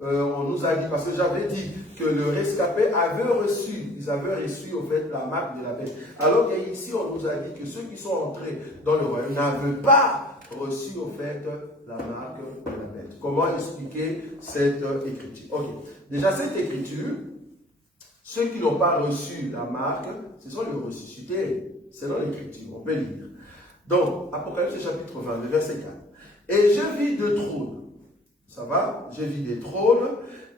on nous a dit, parce que j'avais dit que le rescapé avait reçu, ils avaient reçu au fait la marque de la bête. Alors qu'ici on nous a dit que ceux qui sont entrés dans le royaume n'avaient pas reçu au fait la marque de la bête. Comment expliquer cette écriture? Ok. Déjà cette écriture, ceux qui n'ont pas reçu la marque, ce sont les ressuscités. C'est dans l'écriture, on peut lire. Donc, Apocalypse chapitre 20, le verset 4. Et je vis deux trônes. Ça va? Je vis des trônes.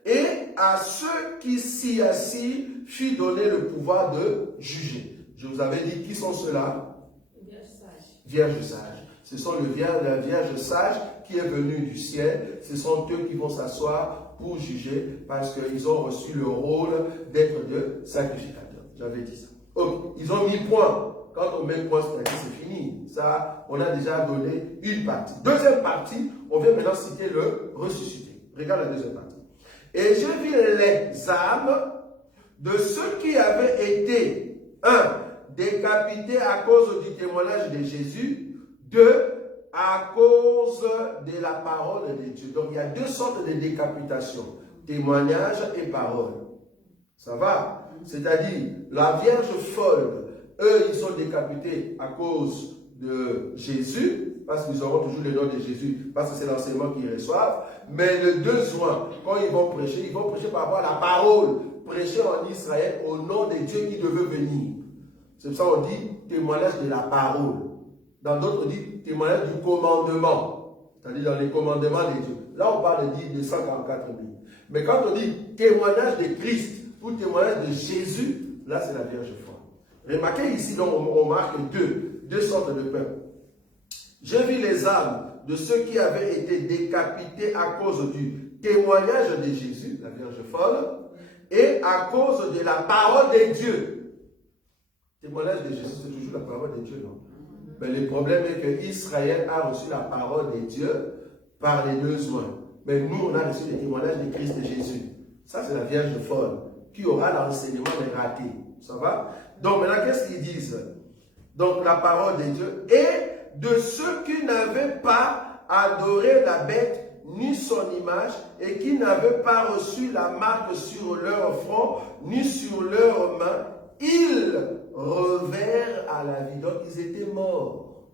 Et à ceux qui s'y assis fut donné le pouvoir de juger. Je vous avais dit, qui sont ceux-là? Vierge sage. Vierge sage. Ce sont la Vierge sage qui est venue du ciel. Ce sont eux qui vont s'asseoir pour juger parce qu'ils ont reçu le rôle d'être de sacrificateurs. J'avais dit ça. Ok, ils ont mis point. Quand on met point, c'est fini. Ça, on a déjà donné une partie. Deuxième partie, on vient maintenant citer le ressuscité. Regarde la deuxième partie. Et je vis les âmes de ceux qui avaient été, 1, décapités à cause du témoignage de Jésus, 2, à cause de la parole de Dieu. Donc il y a deux sortes de décapitation, témoignage et parole. Ça va? C'est-à-dire, la Vierge folle, eux, ils sont décapités à cause de Jésus, parce qu'ils auront toujours le nom de Jésus, parce que c'est l'enseignement qu'ils reçoivent. Mais le 2 juin, quand ils vont prêcher par rapport à la parole, prêcher en Israël au nom de Dieu qui devait venir. C'est pour ça qu'on dit témoignage de la parole. Dans d'autres, on dit témoignage du commandement. C'est-à-dire dans les commandements de Dieu. Là, on parle de 144 000. Mais quand on dit témoignage de Christ ou témoignage de Jésus, là, c'est la Vierge folle. Remarquez ici, donc, on marque deux sortes de peuples. Je vis les âmes de ceux qui avaient été décapités à cause du témoignage de Jésus, la Vierge folle, et à cause de la parole de Dieu. Le témoignage de Jésus, c'est toujours la parole de Dieu, non? Mais le problème est que Israël a reçu la parole de Dieu par les 2 juin. Mais nous, on a reçu le témoignage de Christ et Jésus. Ça, c'est la Vierge folle qui aura l'enseignement des ratés. Ça va? Donc maintenant, qu'est-ce qu'ils disent? Donc la parole de Dieu et de ceux qui n'avaient pas adoré la bête ni son image et qui n'avaient pas reçu la marque sur leur front ni sur leurs mains, ils revinrent à la vie. Donc ils étaient morts.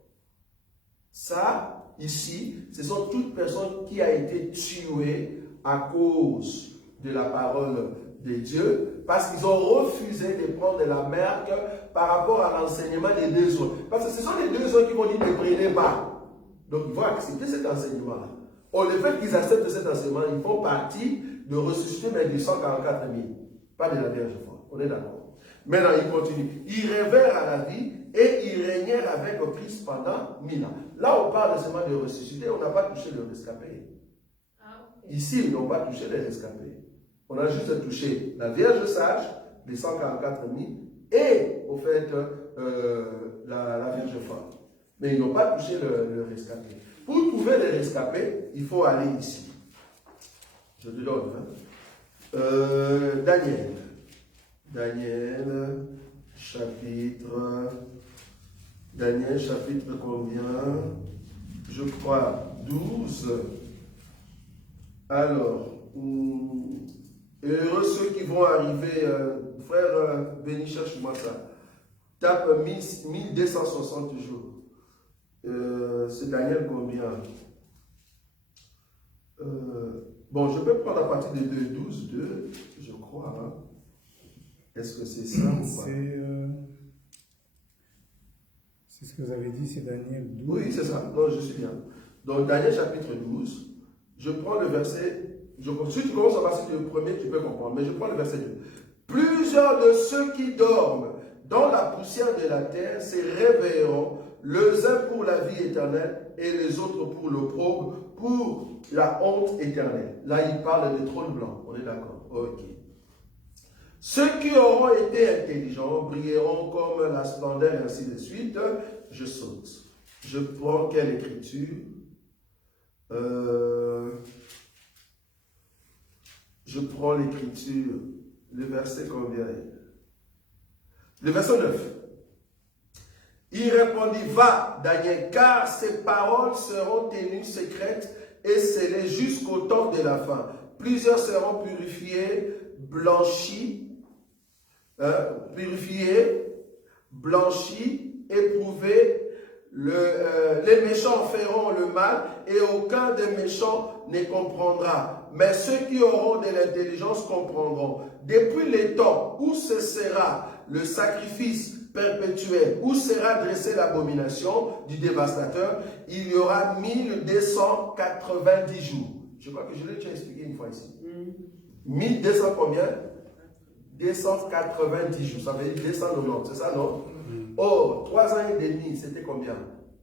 Ça, ici, ce sont toutes personnes qui ont été tuées à cause de la parole de Dieu, parce qu'ils ont refusé de prendre la marque par rapport à l'enseignement des 2 jours. Parce que ce sont les 2 jours qui vont dire ne prenez pas. Donc ils vont accepter cet enseignement-là. Or, le fait qu'ils acceptent cet enseignement, ils font partie de ressusciter mais de 144 000. Pas de la Vierge folle. On est d'accord. Maintenant, ils continuent. Ils révèrent à la vie et ils régnèrent avec le Christ pendant 1000 ans. Là, on parle seulement de ressusciter, on n'a pas touché le rescapé. Ici, ils n'ont pas touché les rescapés. On a juste touché la Vierge sage, les 144 000, et au fait la Vierge folle. Mais ils n'ont pas touché le rescapé. Pour trouver les rescapés, il faut aller ici. Je te donne. Daniel. Daniel, chapitre combien? Je crois 12. Alors, heureux ceux qui vont arriver, frère Béni, cherche-moi ça. Tape 1260 jours. C'est Daniel combien? Bon, je peux prendre à partir de 12, 2, je crois. Hein. Est-ce que c'est ça ou pas? C'est ce que vous avez dit, c'est Daniel 12. Oui, c'est ça. Non, je suis bien. Donc, Daniel chapitre 12, je prends le verset. Si tu commences à passer le premier, tu peux comprendre. Mais je prends le verset 2. Plusieurs de ceux qui dorment dans la poussière de la terre se réveilleront, les uns pour la vie éternelle et les autres pour l'opprobre, pour la honte éternelle. Là, il parle de trône blanc. On est d'accord? Ok. Ceux qui auront été intelligents brilleront comme la splendeur et ainsi de suite. Je saute. Je prends quelle écriture? Je prends l'écriture. Le verset combien? Le verset 9. Il répondit, va, Daniel, car ces paroles seront tenues secrètes et scellées jusqu'au temps de la fin. Plusieurs seront purifiés, blanchis, éprouvés. Les méchants feront le mal et aucun des méchants ne comprendra. Mais ceux qui auront de l'intelligence comprendront. Depuis les temps où cessera le sacrifice perpétuel où sera dressée l'abomination du dévastateur, il y aura 1290 jours. Je crois que je l'ai déjà expliqué une fois ici. 1200 combien? 290 jours, ça veut dire 290, c'est ça, non? Or, 3 ans et demi, c'était combien?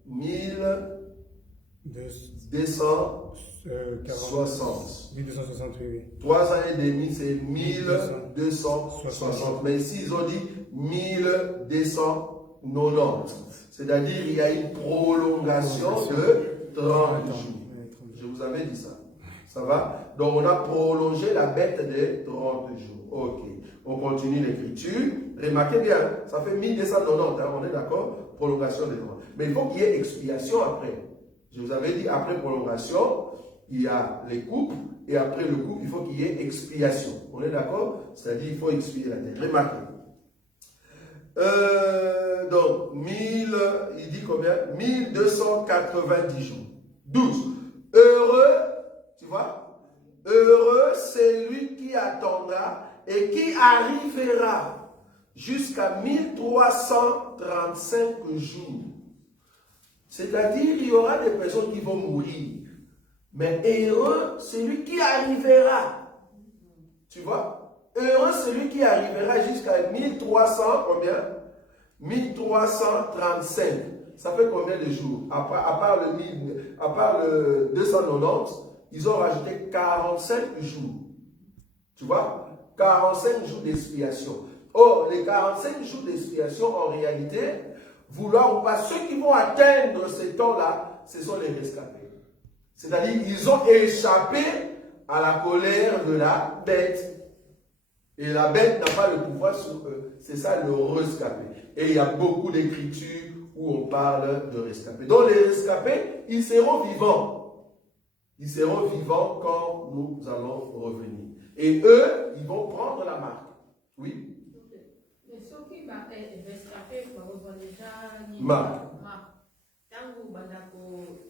1260. 1260, oui. 3 ans et demi, c'est 1260. Mais ici, ils ont dit 1290. C'est-à-dire, il y a une prolongation de 30 jours. Je vous avais dit ça. Ça va? Donc, on a prolongé la bête de 30 jours. Ok. On continue l'écriture. Remarquez bien, ça fait 1290, hein, on est d'accord? Prolongation des droits. Mais il faut qu'il y ait expiation après. Je vous avais dit, après prolongation, il y a les coupes, et après le coupe, il faut qu'il y ait expiation. On est d'accord? C'est-à-dire, il faut expier la dette. Remarquez. Donc, il dit combien? 1290 jours. 12. Heureux, tu vois? Heureux, c'est lui qui attendra et qui arrivera jusqu'à 1335 jours. C'est-à-dire, il y aura des personnes qui vont mourir. Mais heureux, c'est lui qui arrivera. Tu vois? Heureux, c'est lui qui arrivera jusqu'à 1300, combien? 1335. Ça fait combien de jours? À part le 290, ils ont rajouté 45 jours. Tu vois? 45 jours d'expiation. Or, les 45 jours d'expiation, en réalité, vouloir ou pas, ceux qui vont atteindre ces temps-là, ce sont les rescapés. C'est-à-dire, ils ont échappé à la colère de la bête. Et la bête n'a pas le pouvoir sur eux. C'est ça le rescapé. Et il y a beaucoup d'écritures où on parle de rescapés. Donc, les rescapés, ils seront vivants. Ils seront vivants quand nous allons revenir. Et eux, ils vont prendre la marque. Oui. Mais ceux qui vont rescapés, ils déjà marque. Tango bandako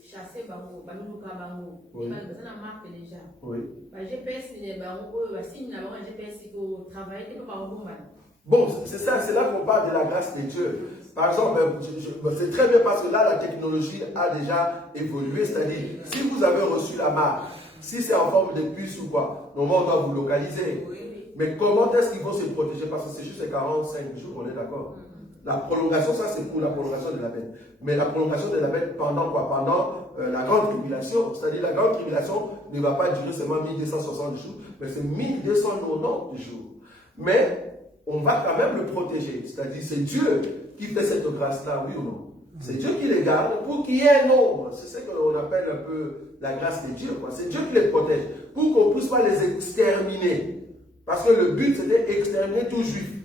chasser bango baluka bango oui. Bazana marque déjà oui. Ba GPS ne bango ba signe na bango GPS ko travailler ko ba ngomba. Bon, c'est ça, c'est là qu'on parle de la grâce de Dieu. Par exemple, c'est très bien parce que là, la technologie a déjà évolué. C'est-à-dire, si vous avez reçu la marque, si c'est en forme de puce ou quoi, normalement, on doit vous localiser. Oui. Mais comment est-ce qu'ils vont se protéger? Parce que c'est juste les 45 jours, on est d'accord. La prolongation, ça c'est pour la prolongation de la bête. Mais la prolongation de la bête pendant quoi? Pendant la grande tribulation. C'est-à-dire, la grande tribulation ne va pas durer seulement 1260 jours, mais c'est 1290 jours. Mais on va quand même le protéger. C'est-à-dire, c'est Dieu qui fait cette grâce-là, oui ou non? C'est Dieu qui les garde pour qu'il y ait un nombre. C'est ce qu'on appelle un peu la grâce de Dieu. C'est Dieu qui les protège pour qu'on ne puisse pas les exterminer. Parce que le but, c'était d'exterminer tout juif.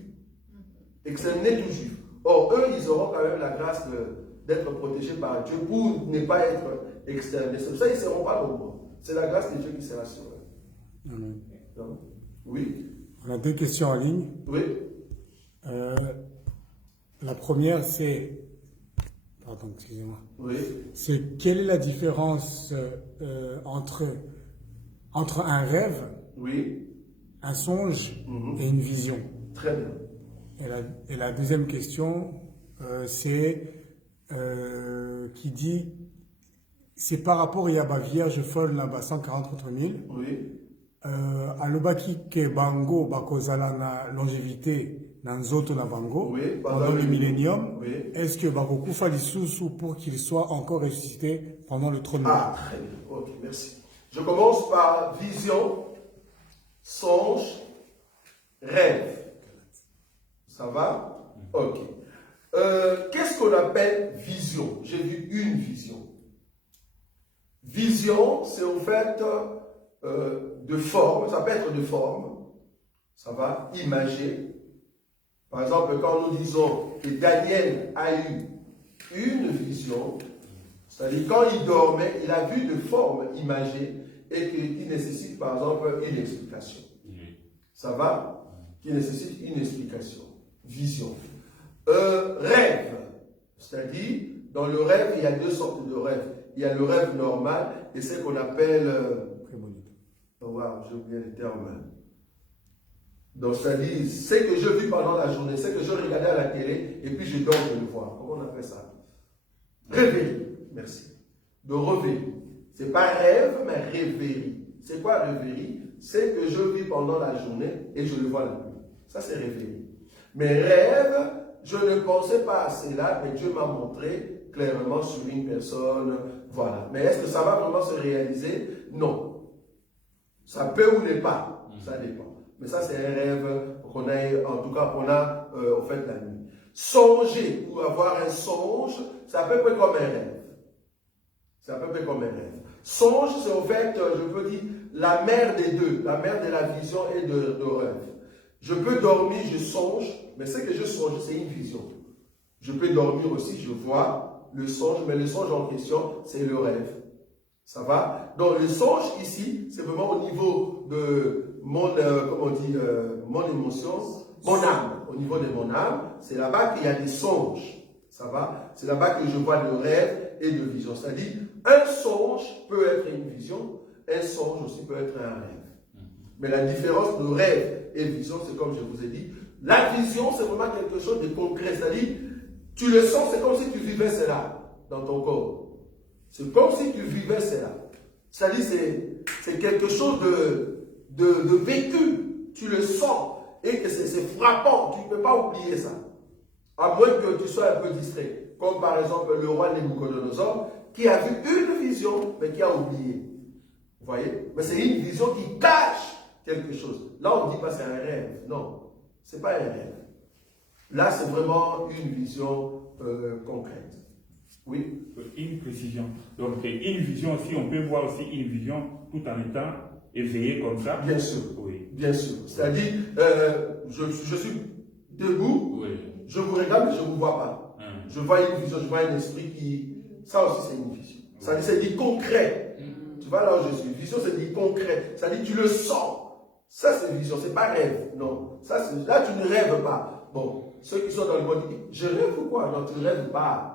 Exterminer tout juif. Or, eux, ils auront quand même la grâce d'être protégés par Dieu pour ne pas être exterminés. C'est pour ça qu'ils ne seront pas nombreux. C'est la grâce de Dieu qui sera sur eux. Amen. Oui. On a 2 questions en ligne. Oui. La première, c'est... Pardon, excusez-moi. Oui. C'est quelle est la différence entre un rêve, oui. un songe et une vision? Très bien. Et la deuxième question, c'est qui dit, c'est par rapport à la Vierge folle là-bas, 140 contre 1000. Oui. À l'obaki que bango bakozala na longévité na nzoto na bango oui, pendant le millénium. Oui. Est-ce que bakokufa lisusu pour qu'il soit encore ressuscité pendant le trône de Dieu? Ah, très bien. Ok, merci. Je commence par vision, songe, rêve. Ça va? Ok. Qu'est-ce qu'on appelle vision? J'ai vu une vision. Vision, c'est en fait de forme, ça peut être de forme, ça va, imagé. Par exemple, quand nous disons que Daniel a eu une vision, c'est-à-dire quand il dormait, il a vu de forme imagée et qui nécessite par exemple une explication. Ça va? Qui nécessite une explication. Vision. Rêve, c'est-à-dire, dans le rêve, il y a 2 sortes de rêves. Il y a le rêve normal et ce qu'on appelle... Prémonitoire. Wow, j'ai oublié le terme. Donc, c'est-à-dire, ce que je vis pendant la journée, ce que je regardais à la télé, et puis je dors, je le vois. Comment on appelle ça? Rêverie. Merci. De rêverie. C'est pas rêve, mais rêverie. C'est quoi rêverie? C'est que je vis pendant la journée et je le vois la nuit. Ça, c'est rêverie. Mais rêve, je ne pensais pas à cela, mais Dieu m'a montré clairement sur une personne. Voilà. Mais est-ce que ça va vraiment se réaliser? Non. Ça peut ou n'est pas. Ça dépend. Mais ça, c'est un rêve qu'on a, en tout cas, qu'on a au fait la nuit. Songer ou avoir un songe, c'est à peu près comme un rêve. C'est à peu près comme un rêve. Songe, c'est au fait, je peux dire, la mère des deux, la mère de la vision et de rêve. Je peux dormir, je songe, mais ce que je songe, c'est une vision. Je peux dormir aussi, je vois le songe, mais le songe en question, c'est le rêve. Ça va? Donc le songe ici, c'est vraiment au niveau de mon, comment on dit, mon émotion, mon âme. Au niveau de mon âme, c'est là-bas qu'il y a des songes. Ça va? C'est là-bas que je vois le rêve et de vision. C'est-à-dire, un songe peut être une vision, un songe aussi peut être un rêve. Mais la différence de rêve et vision, c'est comme je vous ai dit, la vision, c'est vraiment quelque chose de concret. C'est-à-dire, tu le sens, c'est comme si tu vivais cela dans ton corps. C'est comme si tu vivais cela. C'est-à-dire, c'est quelque chose de vécu. Tu le sens et que c'est frappant. Tu ne peux pas oublier ça. À moins que tu sois un peu distrait. Comme par exemple le roi Nabucodonosor qui a vu une vision mais qui a oublié. Vous voyez? Mais c'est une vision qui cache quelque chose. Là, on ne dit pas c'est un rêve. Non, ce n'est pas un rêve. Là, c'est vraiment une vision concrète. Oui. Une précision. Donc, une vision aussi, on peut voir aussi une vision tout en étant éveillé comme ça. Bien sûr. Oui. Bien sûr. C'est-à-dire, je suis debout, Oui. je vous regarde, mais je ne vous vois pas. Je vois une vision, je vois un esprit qui... Ça aussi, c'est une vision. C'est dit concret. Tu vois là où je suis. Vision, c'est dit concret. Ça dit tu le sens. Ça, c'est vision. C'est pas rêve. Non. Ça, là, tu ne rêves pas. Bon, ceux qui sont dans le monde disent, je rêve ou quoi? Non, tu ne rêves pas.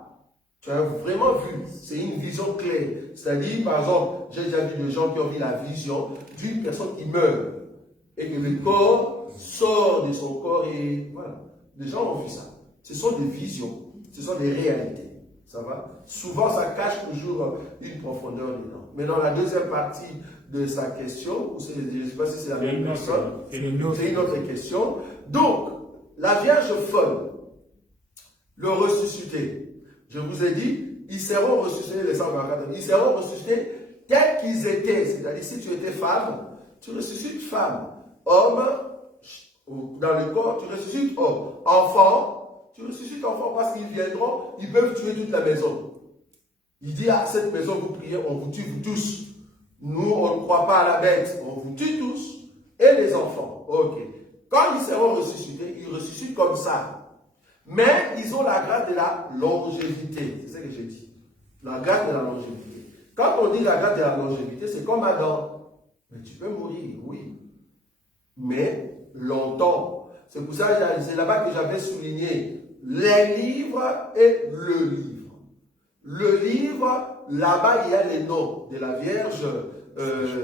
Tu as vraiment vu. C'est une vision claire. C'est-à-dire, par exemple, j'ai déjà vu des gens qui ont vu la vision d'une personne qui meurt. Et que le corps sort de son corps et voilà. Les gens ont vu ça. Ce sont des visions. Ce sont des réalités. Ça va? Souvent, ça cache toujours une profondeur dedans. Mais dans la deuxième partie de sa question, je ne sais pas si c'est la même personne, c'est une autre question. Donc, la Vierge folle, le ressuscité, je vous ai dit, ils seront ressuscités, les 144, ils seront ressuscités tels qu'ils étaient. C'est-à-dire, si tu étais femme, tu ressuscites femme. Homme, dans le corps, tu ressuscites homme. Enfant, tu ressuscites enfant parce qu'ils viendront, ils peuvent tuer toute la maison. Il dit à cette maison, vous priez, on vous tue vous tous. Nous, on ne croit pas à la bête, on vous tue tous. Et les enfants, ok. Quand ils seront ressuscités, ils ressuscitent comme ça. Mais ils ont la grâce de la longévité. C'est ce que j'ai dit. La grâce de la longévité. Quand on dit la grâce de la longévité, c'est comme Adam. Mais tu peux mourir, oui. Mais longtemps. C'est pour ça que c'est là-bas que j'avais souligné les livres et le livre. Le livre, là-bas, il y a les noms de la Vierge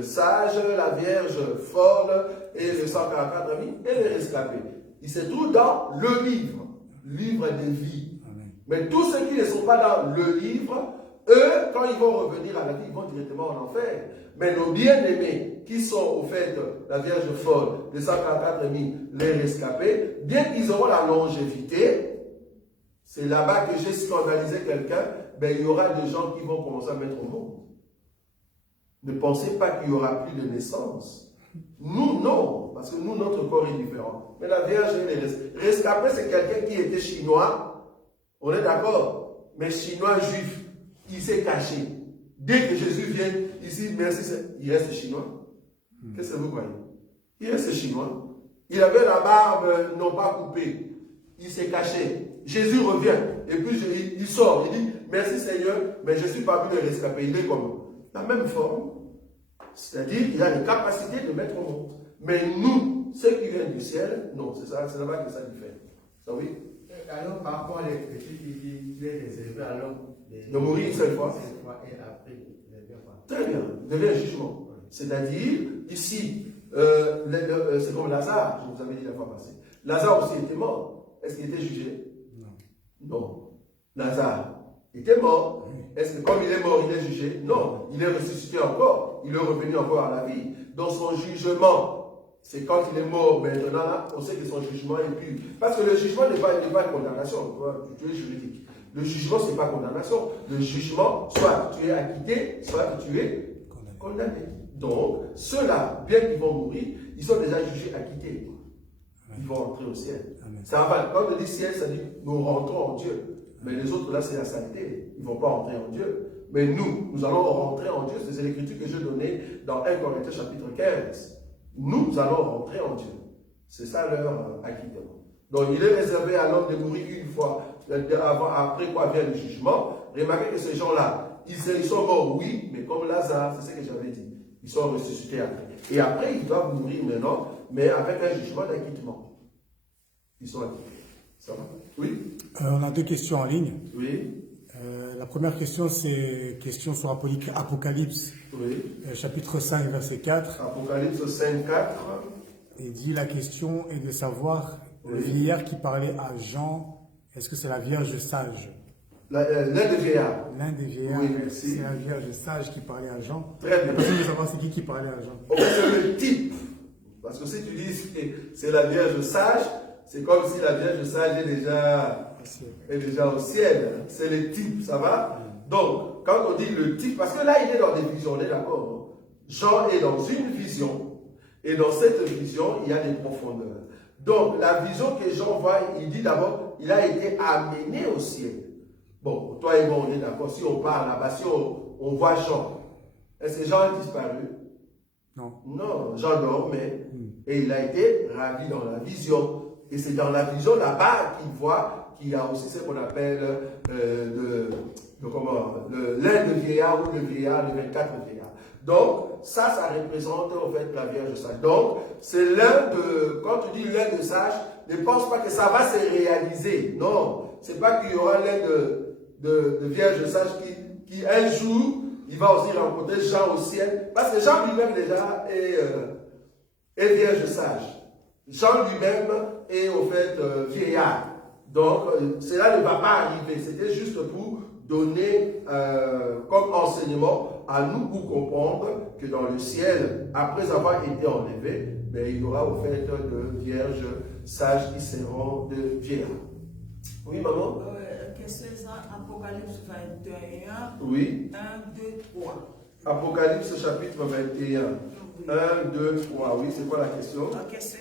sage, la Vierge folle, et le 144 et les rescapés. Il se trouve dans le livre de vie. Amen. Mais tous ceux qui ne sont pas dans le livre, eux, quand ils vont revenir à la vie, ils vont directement en enfer. Mais nos bien-aimés, qui sont au fait la Vierge folle, les 144 les rescapés, bien qu'ils auront la longévité, c'est là-bas que j'ai scandalisé quelqu'un, ben, il y aura des gens qui vont commencer à mettre au monde. Ne pensez pas qu'il n'y aura plus de naissance. Nous, non, parce que nous, notre corps est différent. Mais la Vierge et les rescapés, c'est quelqu'un qui était chinois, on est d'accord, mais chinois, juif, il s'est caché. Dès que Jésus vient ici, merci, il reste chinois. Qu'est-ce que vous croyez? Il reste chinois. Il avait la barbe non pas coupée. Il s'est caché. Jésus revient. Et puis il sort. Il dit, merci Seigneur, mais je ne suis pas venu le rescapé. Il est comme la même forme. C'est-à-dire qu'il a les capacités de mettre au monde. Mais nous, ceux qui viennent du ciel, non, c'est ça, c'est là-bas que ça diffère. Ça oui? Alors, par rapport à les petits, il est réservé à l'homme de mourir une seule fois. Et après, il devient quoi? Très bien, il devient un jugement. C'est-à-dire, ici, C'est comme Lazare, je vous avais dit la fois passée. Lazare aussi était mort. Est-ce qu'il était jugé? Non. Non. Lazare était mort. Est-ce que comme il est mort, il est jugé? Non. Il est ressuscité encore. Il est revenu encore à la vie. Dans son jugement, c'est quand il est mort, maintenant, on sait que son jugement est plus. Parce que le jugement n'est pas une condamnation. Tu es juridique. Le jugement, ce n'est pas condamnation. Le jugement, soit tu es acquitté, soit tu es condamné. Donc, ceux-là, bien qu'ils vont mourir, ils sont déjà jugés acquittés. Ils vont entrer au ciel. Ça va, quand on dit ciel, ça dit nous rentrons en Dieu. Mais les autres, là, c'est la saleté. Ils ne vont pas entrer en Dieu. Mais nous allons rentrer en Dieu. C'est l'écriture que je donnais dans 1 Corinthiens chapitre 15. Nous allons rentrer en Dieu. C'est ça leur acquittement. Donc, il est réservé à l'homme de mourir une fois. Après quoi vient le jugement. Remarquez que ces gens-là, ils sont morts, oui, mais comme Lazare, c'est ce que j'avais dit. Ils sont ressuscités après. Et après, ils doivent mourir maintenant, mais avec un jugement d'acquittement. Ils sont acquittés. Ça va? Oui? On a deux questions en ligne. Oui. La première question, c'est question sur Apocalypse, Oui. Chapitre 5, verset 4. Apocalypse 5, 4. Et dit la question est de savoir, le vieillard qui parlait à Jean, est-ce que c'est la Vierge sage? L'un des vieillards. L'un des vieillards, Oui, merci. c'est la Vierge sage qui parlait à Jean. Très bien. La personne veut savoir c'est qui parlait à Jean. En fait, c'est le type. Parce que si tu dis que c'est la Vierge sage, c'est comme si la Vierge sage est déjà au ciel. C'est le type, ça va? Donc, quand on dit le type, parce que là, il est dans des visions, on est d'accord? Jean est dans une vision, et dans cette vision, il y a des profondeurs. Donc, la vision que Jean voit, il dit d'abord, il a été amené au ciel. Bon, toi et moi, on est d'accord. Si on parle là-bas, si on voit Jean, est-ce que Jean a disparu? Non. Non, Jean dormait. Et il a été ravi dans la vision. Et c'est dans la vision là-bas qu'il voit qu'il y a aussi ce qu'on appelle l'un des vieillards ou le vieillard, le 24 vieillards. Donc, ça représente en fait la Vierge sage. Donc, c'est l'un de, quand tu dis l'un de sage, ne pense pas que ça va se réaliser. Non, c'est pas qu'il y aura l'un de Vierge sage qui un jour, il va aussi rencontrer Jean au ciel. Parce que Jean lui-même déjà est Vierge sage. Jean lui-même est au fait vieillard. Donc, cela ne va pas arriver. C'était juste pour donner comme enseignement à nous pour comprendre que dans le ciel, après avoir été enlevé, ben, il y aura au fait de vierges sages qui seront de vieillards. Oui, maman? Question Apocalypse 21. Oui. 1, 2, 3. Apocalypse chapitre 21. 1, 2, 3. Oui, c'est quoi la question? La question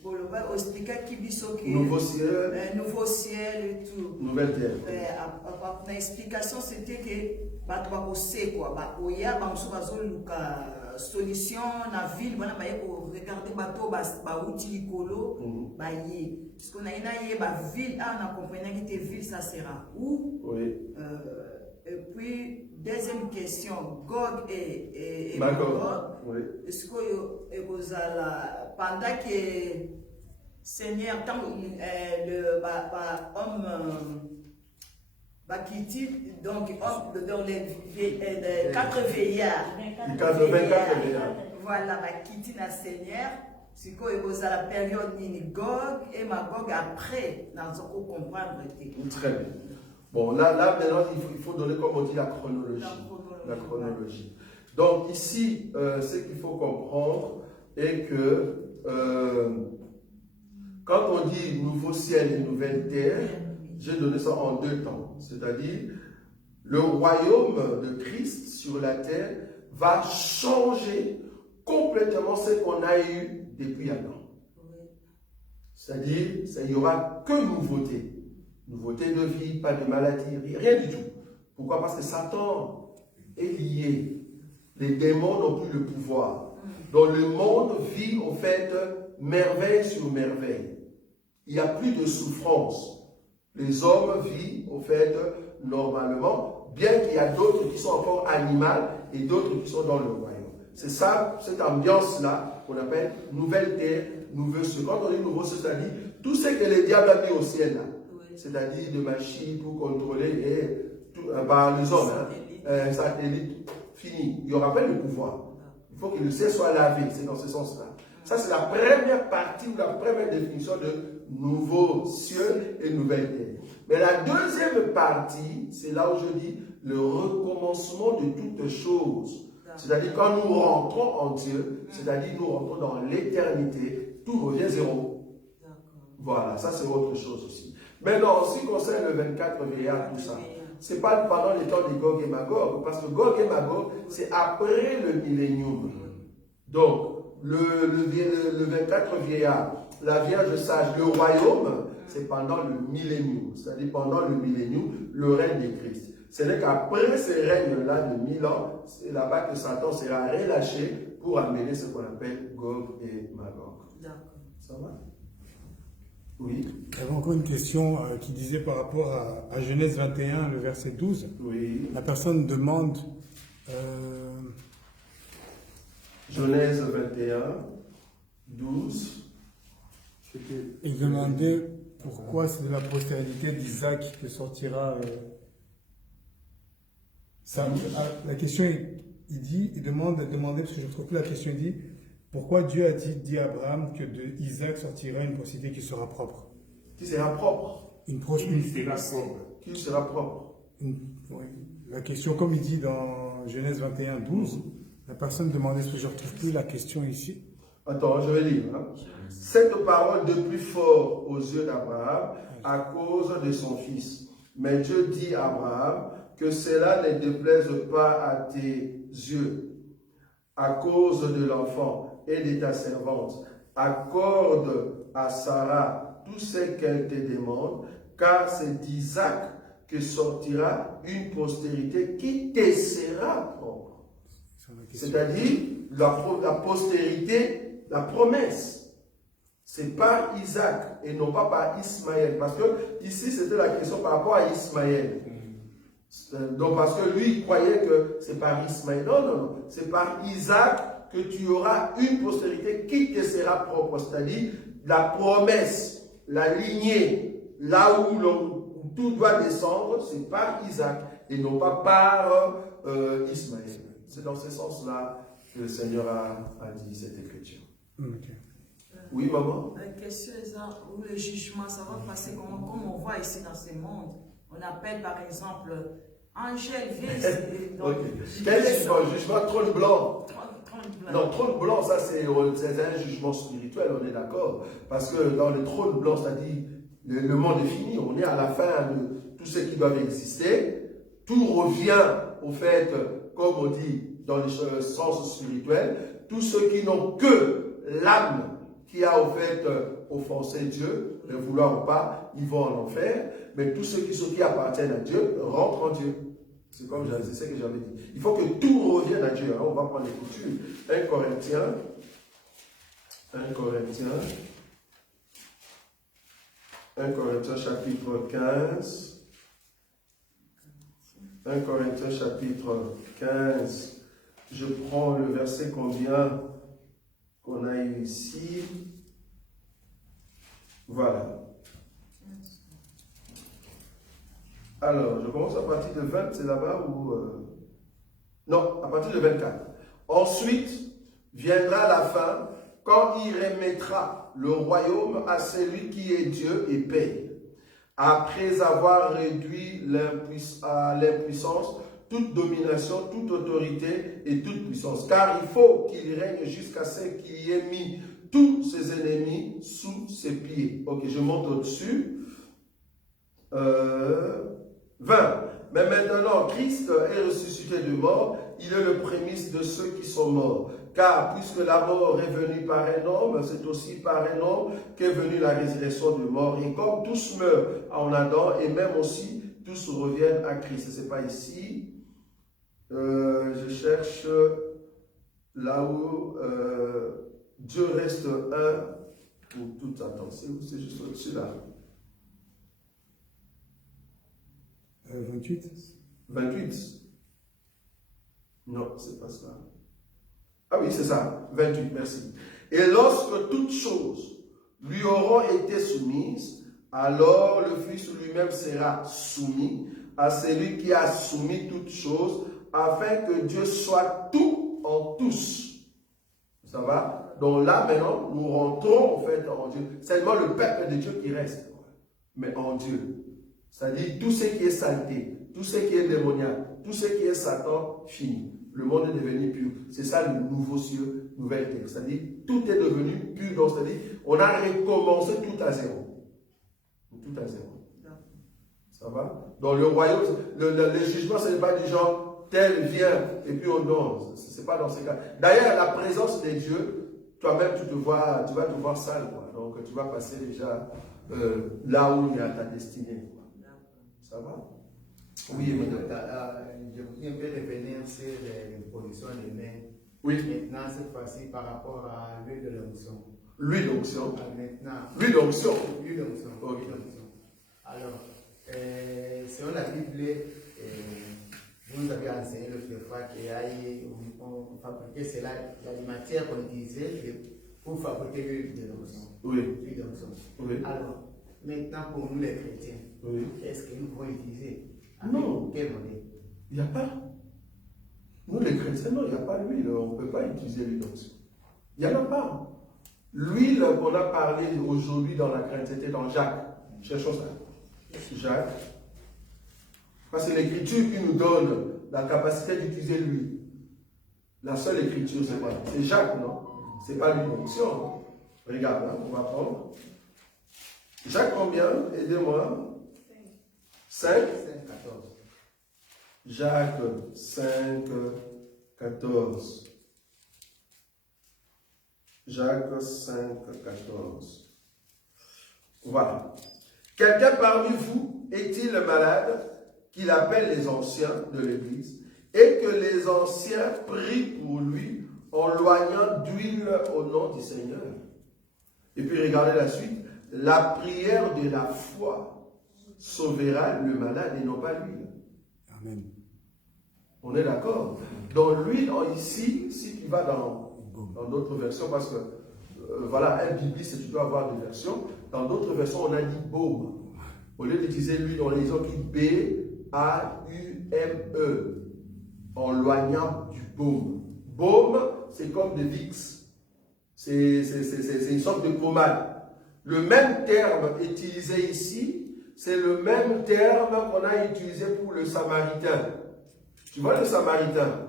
pour le bas, expliquer qui bisoki. Nouveau ciel. Nouveau ciel et tout. Nouvelle terre. L'explication c'était que batwa sait quoi. Oya banso bazoluka solution na ville bana baye ko regarder bateau ba outil likolo ba yé. Parce qu'on a une ville on a compris que ville ça sera où? Oui. Et puis, deuxième question, Gog et Magog. Oui. Est-ce que pendant que Seigneur, le homme Bakiti, donc dans les 4 vieillards. Les 24 vieillards. Voilà, Bakiti na Seigneur. C'est quoi la période Gog et Magog après, dans ce qu'on comprendre. Très bien. Bon, là maintenant, il faut donner, comme on dit, la chronologie. La chronologie. Donc, ici, ce qu'il faut comprendre est que quand on dit nouveau ciel et nouvelle terre, j'ai donné ça en 2 temps. C'est-à-dire, le royaume de Christ sur la terre va changer complètement ce qu'on a eu depuis Adam. C'est-à-dire, il n'y aura que nouveauté. Nouveauté de vie, pas de maladie, rien du tout. Pourquoi? Parce que Satan est lié. Les démons n'ont plus le pouvoir. Donc le monde vit au fait merveille sur merveille. Il n'y a plus de souffrance. Les hommes vivent au fait normalement, bien qu'il y a d'autres qui sont encore animales et d'autres qui sont dans le royaume. C'est ça, cette ambiance-là qu'on appelle nouvelle terre, nouveau ciel. Quand on dit nouveau ciel, c'est-à-dire tout ce que le diable a mis au ciel là. C'est-à-dire de machines pour contrôler les hommes, satellite, fini. Il n'y aura pas de pouvoir. Il faut que le ciel soit lavé, c'est dans ce sens-là. Ça, c'est la première partie ou la première définition de nouveau ciel et nouvelle terre. Mais la deuxième partie, c'est là où je dis le recommencement de toutes choses. C'est-à-dire quand nous rentrons en Dieu, c'est-à-dire nous rentrons dans l'éternité, tout revient zéro. Voilà, ça c'est autre chose aussi. Maintenant, en ce qui concerne le 24 vieillards, tout ça, c'est pas pendant les temps de Gog et Magog, parce que Gog et Magog, c'est après le millénium. Donc, le 24 vieillards, la Vierge sage, le royaume, c'est pendant le millénium, c'est-à-dire pendant le millénium, le règne de Christ. Ce n'est qu'après ce règne-là de 1000 ans, c'est là-bas que Satan sera relâché pour amener ce qu'on appelle Gog et Magog. D'accord. Ça va? Oui. Il y avait encore une question qui disait par rapport à Genèse 21, le verset 12. Oui. La personne demande... Genèse 21, 12. Il demandait pourquoi c'est de la postérité d'Isaac que sortira... la question, il demande, parce que je ne trouve plus la question, il dit, pourquoi Dieu a dit à Abraham que de Isaac sortira une postérité qui sera propre? Qui sera propre. Qui sera propre. Oui. La question, comme il dit dans Genèse 21, 12, la personne demandait, parce que je ne retrouve plus la question ici. Attends, je vais lire. Hein. Cette parole de plus fort aux yeux d'Abraham à cause de son fils. Mais Dieu dit à Abraham que cela ne déplaise pas à tes yeux à cause de l'enfant et de ta servante. Accorde à Sarah tout ce qu'elle te demande, car c'est d'Isaac que sortira une postérité qui te sera propre. C'est-à-dire la postérité, la promesse. C'est par Isaac et non pas par Ismaël. Parce que ici, c'était la question par rapport à Ismaël. Donc, parce que lui, il croyait que c'est par Ismaël. Non, non, non. C'est par Isaac que tu auras une postérité qui te sera propre. C'est-à-dire la promesse, la lignée, là où tout doit descendre, c'est par Isaac et non pas par Ismaël. C'est dans ce sens-là que le Seigneur a dit cette écriture. Okay. Oui, maman? La question est ça, où le jugement, ça va passer comment, comme on voit ici dans ce monde. On appelle par exemple Angèle, viens. Ok. Quel jugement? Trône blanc. Non, trône blanc, ça c'est un jugement spirituel, on est d'accord. Parce que dans le trône blanc, c'est-à-dire le monde est fini, on est à la fin de tout ce qui doit exister. Tout revient au fait, comme on dit dans le sens spirituel, tous ceux qui n'ont que l'âme qui a au fait offensé Dieu, ne vouloir ou pas, ils vont en enfer. Mais tous ceux qui appartiennent à Dieu rentrent en Dieu. C'est ce que j'avais dit. Il faut que tout revienne à Dieu. Hein. On va prendre l'écriture. 1 Corinthiens chapitre 15. 1 Corinthiens chapitre 15. Je prends le verset combien qu'on a ici. Voilà. Alors, je commence à partir de 20, c'est là-bas ou... Non, à partir de 24. Ensuite, viendra la fin, quand il remettra le royaume à celui qui est Dieu et paye. Après avoir réduit à l'impuissance toute domination, toute autorité et toute puissance. Car il faut qu'il règne jusqu'à ce qu'il ait mis tous ses ennemis sous ses pieds. Ok, je monte au-dessus. 20. Mais maintenant, Christ est ressuscité de mort. Il est le prémisse de ceux qui sont morts. Car puisque la mort est venue par un homme, c'est aussi par un homme qu'est venue la résurrection de mort. Et comme tous meurent en Adam, et même aussi tous reviennent à Christ. Ce n'est pas ici. Je cherche là où Dieu reste un pour toute attention. C'est juste au-dessus là. 28. 28. Non, c'est pas ça. Ah oui, c'est ça. 28, merci. Et lorsque toutes choses lui auront été soumises, alors le Fils lui-même sera soumis à celui qui a soumis toutes choses, afin que Dieu soit tout en tous. Ça va? Donc là, maintenant, nous rentrons en fait en Dieu. C'est seulement le peuple de Dieu qui reste, mais en Dieu. C'est-à-dire tout ce qui est saleté, tout ce qui est démoniaque, tout ce qui est Satan, fini. Le monde est devenu pur. C'est ça le nouveau ciel, nouvelle terre. C'est-à-dire tout est devenu pur. Donc c'est-à-dire on a recommencé tout à zéro. Tout à zéro. Ça va? Dans le royaume, le jugement, ce n'est pas du genre tel vient et puis on donne. Ce n'est pas dans ces cas. D'ailleurs, la présence de Dieu, toi-même, tu vas te voir sale. Quoi. Donc tu vas passer déjà là où il y a ta destinée. Quoi. Ça va? Oui, madame. Je voudrais un peu revenir sur l'imposition des mains. Oui. Maintenant, cette fois-ci, par rapport à l'huile de l'onction. L'huile d'onction. Maintenant. L'huile d'onction. L'huile d'onction. Ok. Alors, selon la Bible, vous avez enseigné l'autre fois qu'on fabriquait cela, il y a des matières qu'on utilisait pour fabriquer l'huile de l'onction. Oui. L'huile d'onction. Oui. Alors, maintenant, pour nous les chrétiens, Oui. est-ce que nous pouvons l'utiliser? Non. Quel modèle? Il n'y a pas. Nous, les chrétiens, non, il n'y a pas d'huile. On ne peut pas utiliser l'huile d'onction. Il n'y en a pas. L'huile qu'on a parlé aujourd'hui dans la crainte, c'était dans Jacques. Cherchons ça. Jacques. Parce que l'écriture qui nous donne la capacité d'utiliser l'huile. La seule écriture, c'est quoi? C'est Jacques, non? Ce n'est pas l'huile d'onction. Regarde, hein, on va prendre. Jacques combien? Aidez-moi. 5. 5, 14. Jacques 5, 14. Jacques 5, 14. Voilà. Quelqu'un parmi vous est-il malade qu'il appelle les anciens de l'Église et que les anciens prient pour lui en loignant d'huile au nom du Seigneur? Et puis regardez la suite. La prière de la foi sauvera le malade et non pas l'huile. Amen. On est d'accord? Dans l'huile, ici, si tu vas dans d'autres versions, parce que voilà, un bibliste, tu dois avoir des versions. Dans d'autres versions, on a dit baume. Au lieu d'utiliser l'huile, on les a écrit B-A-U-M-E, en loignant du baume. Baume, c'est comme des Vicks. C'est une sorte de pommade. Le même terme utilisé ici, c'est le même terme qu'on a utilisé pour le Samaritain. Tu vois le Samaritain,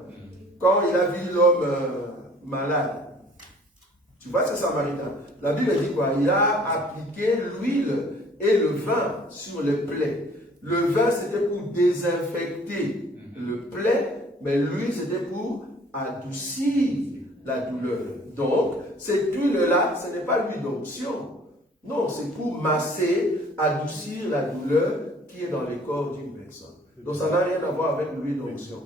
quand il a vu l'homme malade, tu vois ce Samaritain. La Bible dit quoi? Il a appliqué l'huile et le vin sur les plaies. Le vin, c'était pour désinfecter le plaie, mais l'huile, c'était pour adoucir la douleur. Donc, cette huile-là, ce n'est pas l'huile d'onction. Non, c'est pour masser, adoucir la douleur qui est dans le corps d'une personne. Donc, ça n'a rien à voir avec l'huile d'onction.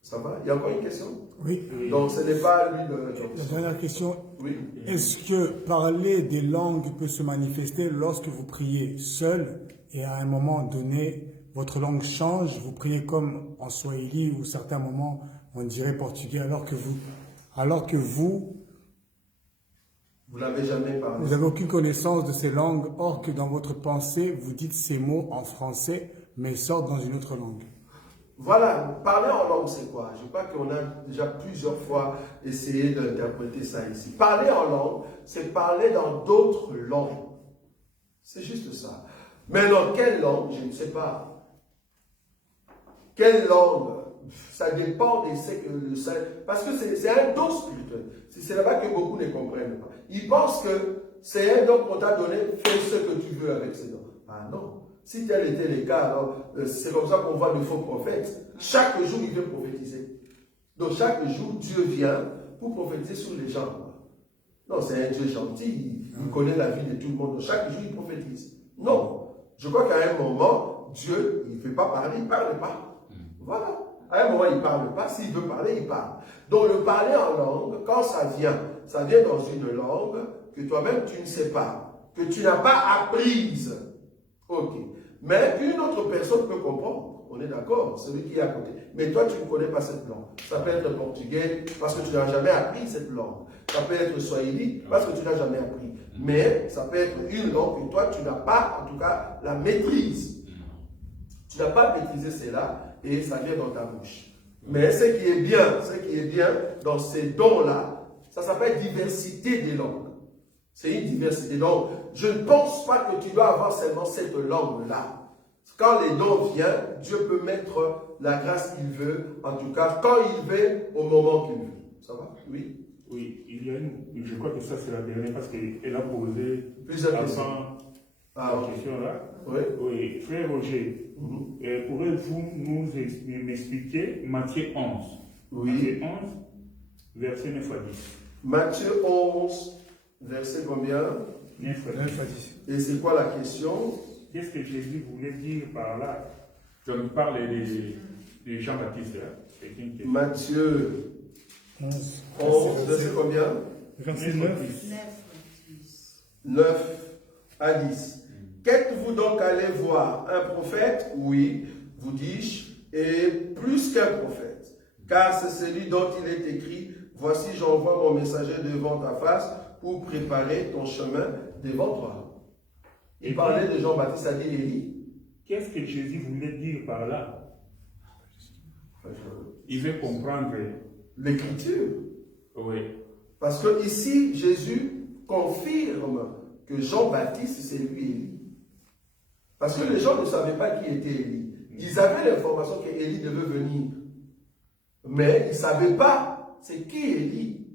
Ça va? Il y a encore une question? Oui. Donc, ce n'est pas l'huile d'onction. La dernière question. Oui. Est-ce que parler des langues peut se manifester lorsque vous priez seul et à un moment donné, votre langue change, vous priez comme en swahili ou certains moments, on dirait portugais, alors que vous n'avez jamais parlé. Vous n'avez aucune connaissance de ces langues, or que dans votre pensée, vous dites ces mots en français, mais ils sortent dans une autre langue. Voilà, parler en langue, c'est quoi? Je crois qu'on a déjà plusieurs fois essayé d'interpréter ça ici. Parler en langue, c'est parler dans d'autres langues. C'est juste ça. Mais dans quelle langue? Je ne sais pas. Quelle langue? Ça dépend de ce que le Saint... Parce que c'est un don spirituel. C'est là-bas que beaucoup ne comprennent pas. Ils pensent que c'est un don qu'on t'a donné, fais ce que tu veux avec ces dons. Ah non. Si tel était le cas, alors c'est comme ça qu'on voit de faux prophètes. Chaque jour, il vient prophétiser. Donc chaque jour, Dieu vient pour prophétiser sur les gens. Non, c'est un Dieu gentil. Il connaît la vie de tout le monde. Donc, chaque jour, il prophétise. Non. Je crois qu'à un moment, Dieu, il ne fait pas parler, il ne parle pas. Voilà. À un moment, il ne parle pas. S'il veut parler, il parle. Donc, le parler en langue, quand ça vient dans une langue que toi-même, tu ne sais pas, que tu n'as pas apprise. Ok. Mais qu'une autre personne peut comprendre. On est d'accord, celui qui est à côté. Mais toi, tu ne connais pas cette langue. Ça peut être portugais parce que tu n'as jamais appris cette langue. Ça peut être swahili parce que tu n'as jamais appris. Mais ça peut être une langue que toi, tu n'as pas, en tout cas, la maîtrise. Tu n'as pas maîtrisé cela et ça vient dans ta bouche. Mais ce qui est bien dans ces dons-là, Ça s'appelle diversité des langues. C'est une diversité. Donc, je ne pense pas que tu dois avoir seulement cette langue-là. Quand les dons viennent, Dieu peut mettre la grâce qu'il veut, en tout cas, quand il veut, au moment qu'il veut. Ça va? Oui? Oui, il y a je crois que ça c'est la dernière parce qu'elle a posé Plusieurs questions. La question là. Oui. Oui, frère Roger, pourrez-vous m'expliquer Matthieu 11? Oui. Matthieu 11, verset 9 à 10. Matthieu 11, verset combien? 9 à 10. Et c'est quoi la question? Qu'est-ce que Jésus voulait dire par là? Donc, il parle de Jean-Baptiste. C'est une question. Matthieu 11, 11, verset combien? verset 9. 9 à 10. Qu'êtes-vous donc allé voir? Un prophète? Oui, vous dis-je, et plus qu'un prophète. Car c'est celui dont il est écrit, voici j'envoie mon messager devant ta face pour préparer ton chemin devant toi. Il parlait de Jean-Baptiste, ça dit Élie. Qu'est-ce que Jésus voulait dire par là? Il veut comprendre. L'écriture. Oui. Parce que ici, Jésus confirme que Jean-Baptiste, c'est lui Élie. Parce que les gens ne savaient pas qui était Élie. Ils avaient l'information qu'Élie devait venir. Mais ils ne savaient pas c'est qui Élie.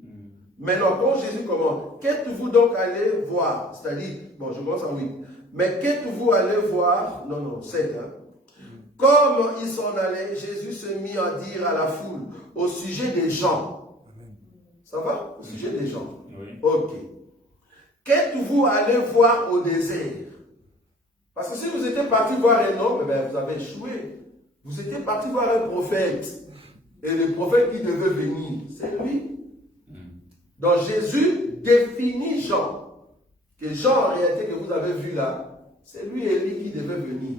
Maintenant, quand Jésus commence, qu'êtes-vous donc allé voir? C'est-à-dire, bon, je commence en 8. Mais qu'êtes-vous allé voir? Non, 7. Comme ils s'en allaient, Jésus se mit à dire à la foule au sujet des gens. Ça va? Au sujet des gens. Oui. Ok. Qu'êtes-vous allé voir au désert? Parce que si vous étiez parti voir un homme, ben vous avez échoué. Vous étiez parti voir un prophète. Et le prophète qui devait venir, c'est lui. Donc Jésus définit Jean. Que Jean, en réalité, que vous avez vu là, c'est lui Élie qui devait venir.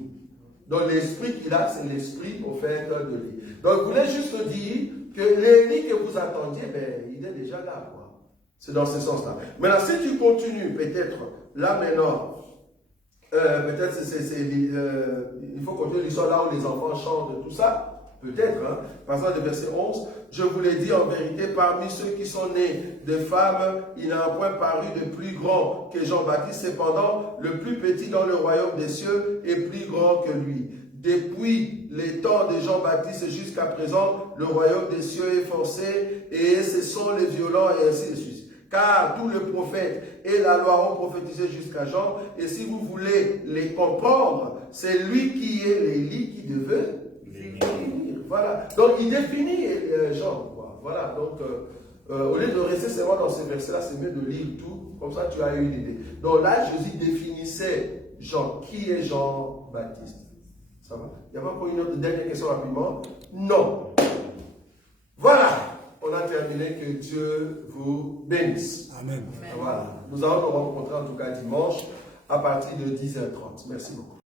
Donc l'esprit qu'il a, c'est l'esprit au fait de lui. Donc je voulais juste dire que l'Élie que vous attendiez, ben, il est déjà là. Quoi. C'est dans ce sens-là. Maintenant, si tu continues, peut-être, là maintenant, peut-être il faut continuer l'histoire là où les enfants chantent, tout ça. Peut-être, hein. Par exemple, le verset 11, je vous l'ai dit en vérité, parmi ceux qui sont nés de femmes, il n'a point paru de plus grand que Jean-Baptiste. Cependant, le plus petit dans le royaume des cieux est plus grand que lui. Depuis les temps de Jean-Baptiste jusqu'à présent, le royaume des cieux est forcé et ce sont les violents et ainsi de suite. Car tous les prophètes et la loi ont prophétisé jusqu'à Jean. Et si vous voulez les comprendre, c'est lui qui est l'Élie qui devait venir. Voilà. Donc il définit Jean. Quoi. Voilà. Donc au lieu de rester seulement dans ces versets-là, c'est mieux de lire tout. Comme ça, tu as eu une idée. Donc là, Jésus définissait Jean. Qui est Jean-Baptiste? Ça va? Il y a encore une autre dernière question rapidement? Non. Voilà. On a terminé. Que Dieu vous bénisse. Amen. Voilà. Nous allons nous rencontrer en tout cas dimanche à partir de 10h30. Merci beaucoup.